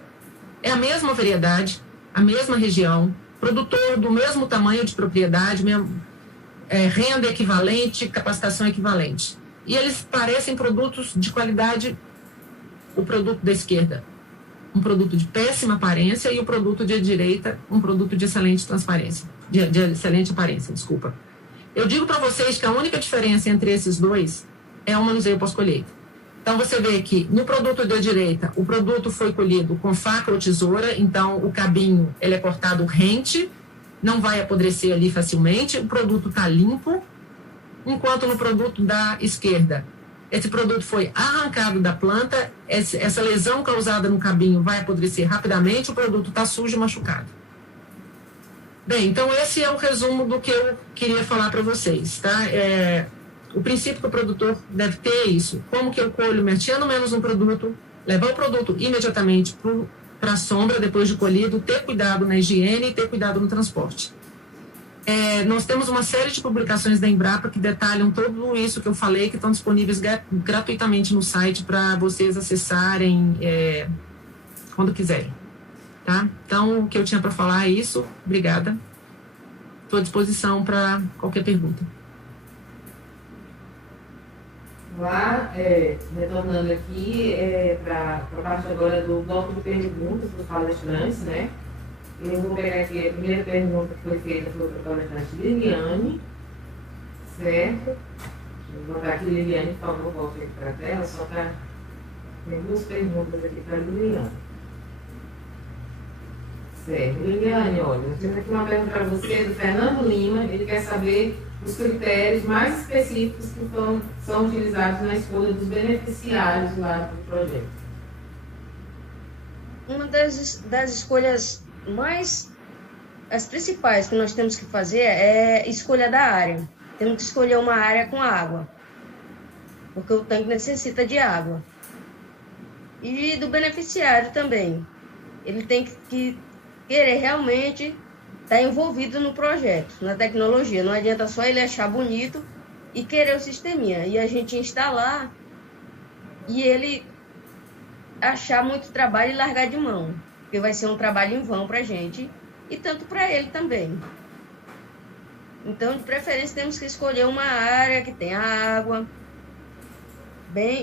É a mesma variedade, a mesma região, produtor do mesmo tamanho de propriedade, renda equivalente, capacitação equivalente. E eles parecem produtos de qualidade, o produto da esquerda, um produto de péssima aparência, e o produto de direita, um produto de excelente transparência, de excelente aparência, desculpa. Eu digo para vocês que a única diferença entre esses 2 é o manuseio pós-colheita. Então, você vê que no produto da direita, o produto foi colhido com faca ou tesoura, então o cabinho ele é cortado rente, não vai apodrecer ali facilmente, o produto está limpo, enquanto no produto da esquerda, esse produto foi arrancado da planta, essa lesão causada no cabinho vai apodrecer rapidamente, o produto está sujo e machucado. Bem, então esse é o resumo do que eu queria falar para vocês, tá? O princípio que o produtor deve ter é isso: como que eu colho merteando menos um produto, levar o produto imediatamente para a sombra depois de colhido, ter cuidado na higiene e ter cuidado no transporte. Nós temos uma série de publicações da Embrapa que detalham tudo isso que eu falei, que estão disponíveis gratuitamente no site para vocês acessarem quando quiserem. Tá? Então, o que eu tinha para falar é isso. Obrigada. Estou à disposição para qualquer pergunta. Lá, retornando aqui, para a parte agora do bloco de perguntas dos palestrantes, né? Eu vou pegar aqui a primeira pergunta que foi feita pela palestrante Liliane, certo? Vou botar aqui, Liliane, por favor, volte aqui para a tela, só para... Tem duas perguntas aqui para a Liliane. Certo. Liliane, olha, nós temos aqui uma pergunta para você, do Fernando Lima. Ele quer saber os critérios mais específicos que são utilizados na escolha dos beneficiários lá do projeto. Uma das escolhas as principais que nós temos que fazer é escolha da área. Temos que escolher uma área com água, porque o tanque necessita de água. E do beneficiário também. Ele tem que querer realmente estar envolvido no projeto, na tecnologia. Não adianta só ele achar bonito e querer o sisteminha. E a gente instalar e ele achar muito trabalho e largar de mão. Porque vai ser um trabalho em vão para a gente e tanto para ele também. Então, de preferência, temos que escolher uma área que tenha água,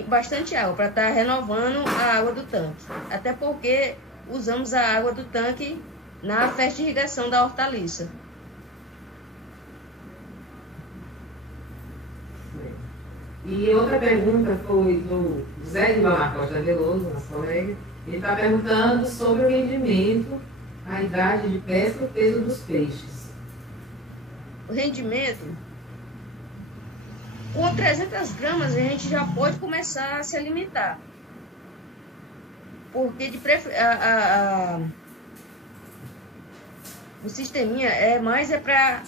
bastante água, para estar renovando a água do tanque. Até porque usamos a água do tanque na fertirrigação da hortaliça. E outra pergunta foi do Zé de Costa Veloso, nosso colega. Ele está perguntando sobre o rendimento, a idade de pesca e o peso dos peixes. O rendimento, com 300 gramas, a gente já pode começar a se alimentar. Porque o sisteminha é para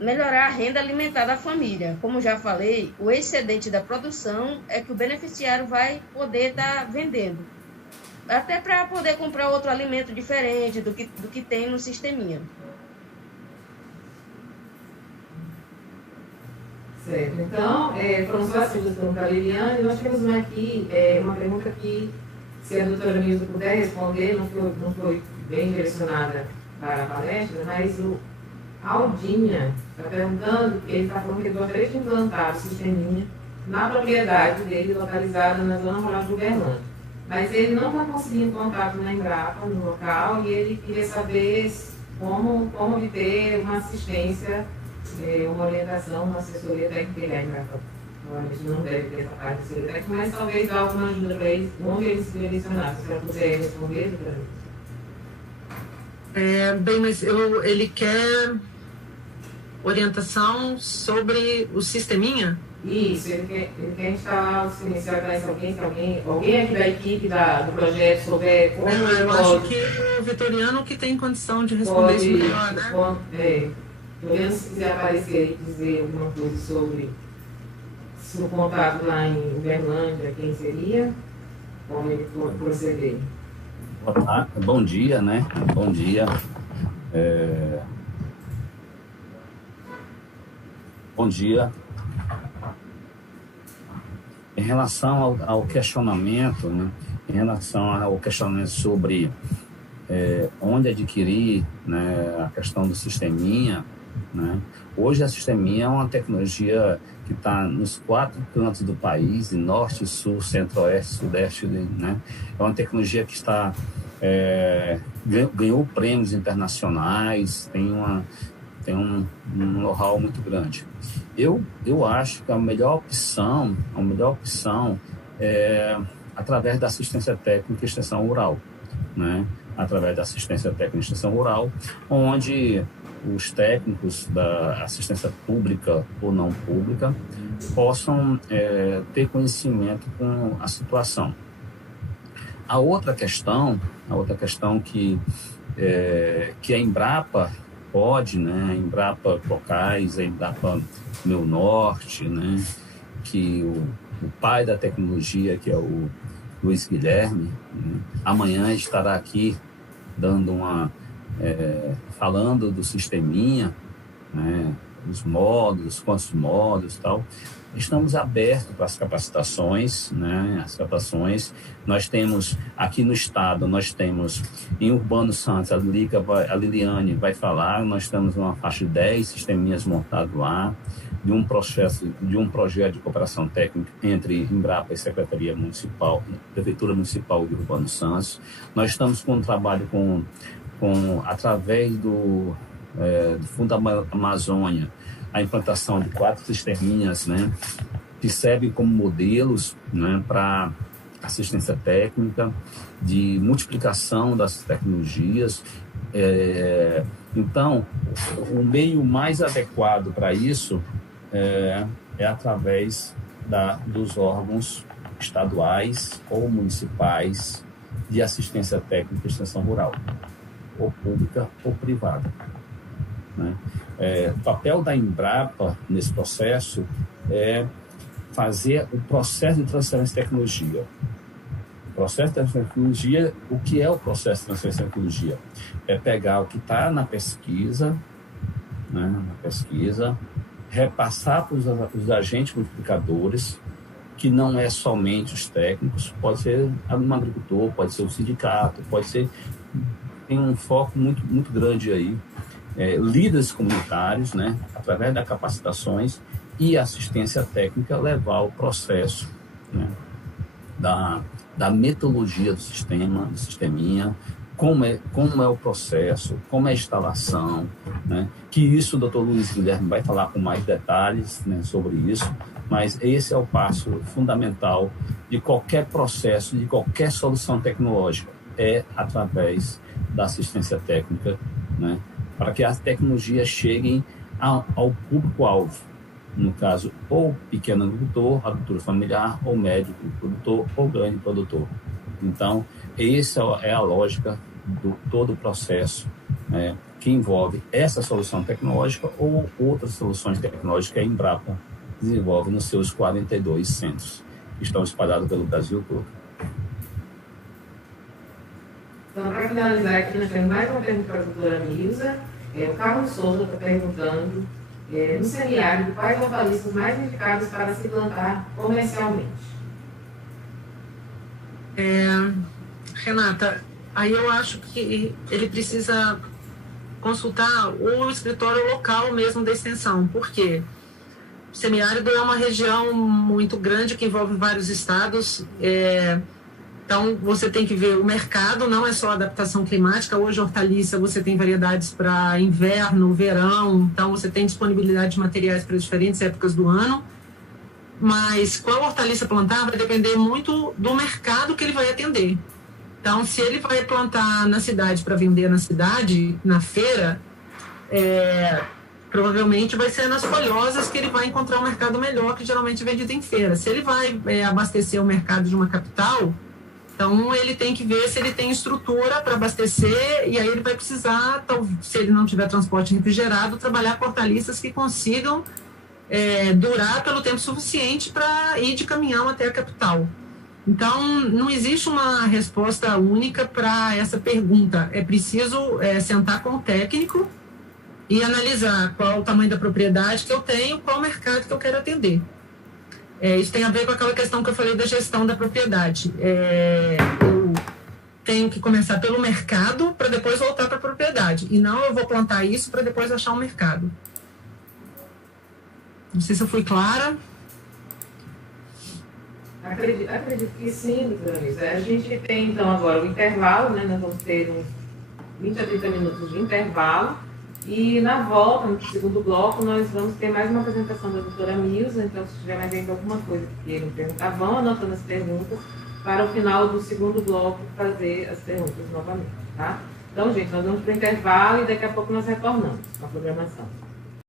melhorar a renda alimentar da família. Como já falei, o excedente da produção é que o beneficiário vai poder estar vendendo. Até para poder comprar outro alimento diferente do que tem no sisteminha. Certo. Então, foram só as perguntas para a Liliane. Nós temos aqui uma pergunta que, se a doutora Milton puder responder, não foi bem direcionada para a palestra, mas o Aldinha está perguntando, ele está falando que ele gostaria de implantar o sisteminha na propriedade dele, localizada na zona rural de Uberlândia. Mas ele não está conseguindo contato na Embrapa, no local, e ele queria saber como obter uma assistência, uma orientação, uma assessoria técnica da Embrapa. A gente não deve ter essa parte de assessoria técnica, mas talvez dar alguma ajuda para eles, onde eles se direcionar. Se você puder responder, para bem, mas ele quer orientação sobre o sisteminha? Isso, ele quer instalar o silenciador atrás de alguém aqui da equipe do projeto souber como eu acho que o Vitoriano que tem condição de responder isso melhor, né? Vitoriano, se quiser aparecer aí e dizer alguma coisa sobre o contato lá em Uberlândia, quem seria, como ele proceder. Bom dia, né? Bom dia. Bom dia. Em relação ao questionamento, né? Em relação ao questionamento sobre onde adquirir, né, a questão do sisteminha, né? Hoje a sisteminha é uma tecnologia que está nos 4 cantos do país, norte, sul, centro-oeste, sudeste, né? É uma tecnologia que está ganhou prêmios internacionais, tem um know-how muito grande. Eu acho que a melhor opção é através da assistência técnica e extensão rural, né? Através da assistência técnica e extensão rural, onde os técnicos da assistência pública ou não pública possam ter conhecimento com a situação. A outra questão que a Embrapa pode, né? A Embrapa Cocais, a Embrapa Meu Norte, né? Que o pai da tecnologia, que é o Luiz Guilherme, né? Amanhã estará aqui falando do sisteminha, né, os módulos, quantos módulos e tal. Estamos abertos para as capacitações, né? As capacitações. Nós temos, aqui no estado, nós temos em Urbano Santos, a Liliane vai falar, nós temos uma faixa de 10 sisteminhas montados lá, de um projeto de cooperação técnica entre Embrapa e Secretaria Municipal, Prefeitura Municipal de Urbano Santos. Nós estamos com um trabalho através do Fundo Amazônia, a implantação de 4 sisteminhas, né, que servem como modelos, né, para assistência técnica, de multiplicação das tecnologias. Então, o meio mais adequado para isso é através dos órgãos estaduais ou municipais de assistência técnica e extensão rural, ou pública ou privada, né? O papel da Embrapa nesse processo é fazer o processo de transferência de tecnologia. O processo de transferência de tecnologia, o que é o processo de transferência de tecnologia? É pegar o que está na pesquisa, né, repassar para os agentes multiplicadores, que não é somente os técnicos, pode ser um agricultor, pode ser o sindicato, tem um foco muito, muito grande aí, líderes comunitários, né, através das capacitações e assistência técnica, levar o processo, né, da metodologia do sisteminha, como é o processo, como é a instalação, né, que isso o Dr. Luiz Guilherme vai falar com mais detalhes, né, sobre isso, mas esse é o passo fundamental de qualquer processo, de qualquer solução tecnológica, através da assistência técnica, né, para que as tecnologias cheguem ao público-alvo, no caso, ou pequeno agricultor, agricultura familiar, ou médio produtor, ou grande produtor. Então, essa é a lógica do todo o processo, né, que envolve essa solução tecnológica ou outras soluções tecnológicas que a Embrapa desenvolve nos seus 42 centros, que estão espalhados pelo Brasil todo. Então, para finalizar aqui, nós temos mais uma pergunta para a doutora Milza. O Carlos Souza está perguntando, no semiárido, quais hortaliças mais indicadas para se plantar comercialmente? Renata, aí eu acho que ele precisa consultar o escritório local mesmo da extensão. Por quê? O semiárido é uma região muito grande que envolve vários estados. Então, você tem que ver o mercado, não é só adaptação climática. Hoje, hortaliça, você tem variedades para inverno, verão. Então, você tem disponibilidade de materiais para diferentes épocas do ano. Mas qual hortaliça plantar vai depender muito do mercado que ele vai atender. Então, se ele vai plantar na cidade para vender na cidade, na feira, provavelmente vai ser nas folhosas que ele vai encontrar um mercado melhor, que geralmente é vendido em feira. Se ele vai abastecer o mercado de uma capital, então ele tem que ver se ele tem estrutura para abastecer, e aí ele vai precisar, se ele não tiver transporte refrigerado, trabalhar com hortaliças que consigam durar pelo tempo suficiente para ir de caminhão até a capital. Então, não existe uma resposta única para essa pergunta. É preciso sentar com o técnico e analisar qual o tamanho da propriedade que eu tenho, qual o mercado que eu quero atender. Isso tem a ver com aquela questão que eu falei da gestão da propriedade. Eu tenho que começar pelo mercado para depois voltar para a propriedade. E não eu vou plantar isso para depois achar um mercado. Não sei se eu fui clara. Acredito que sim, doutora Milza. A gente tem, então, agora o intervalo, né? Nós vamos ter uns 20 a 30 minutos de intervalo. E na volta, no segundo bloco, nós vamos ter mais uma apresentação da doutora Milza. Então, se tiver mais alguma coisa que queiram perguntar, vão anotando as perguntas para o final do segundo bloco fazer as perguntas novamente, tá? Então, gente, nós vamos para o intervalo e daqui a pouco nós retornamos com a programação.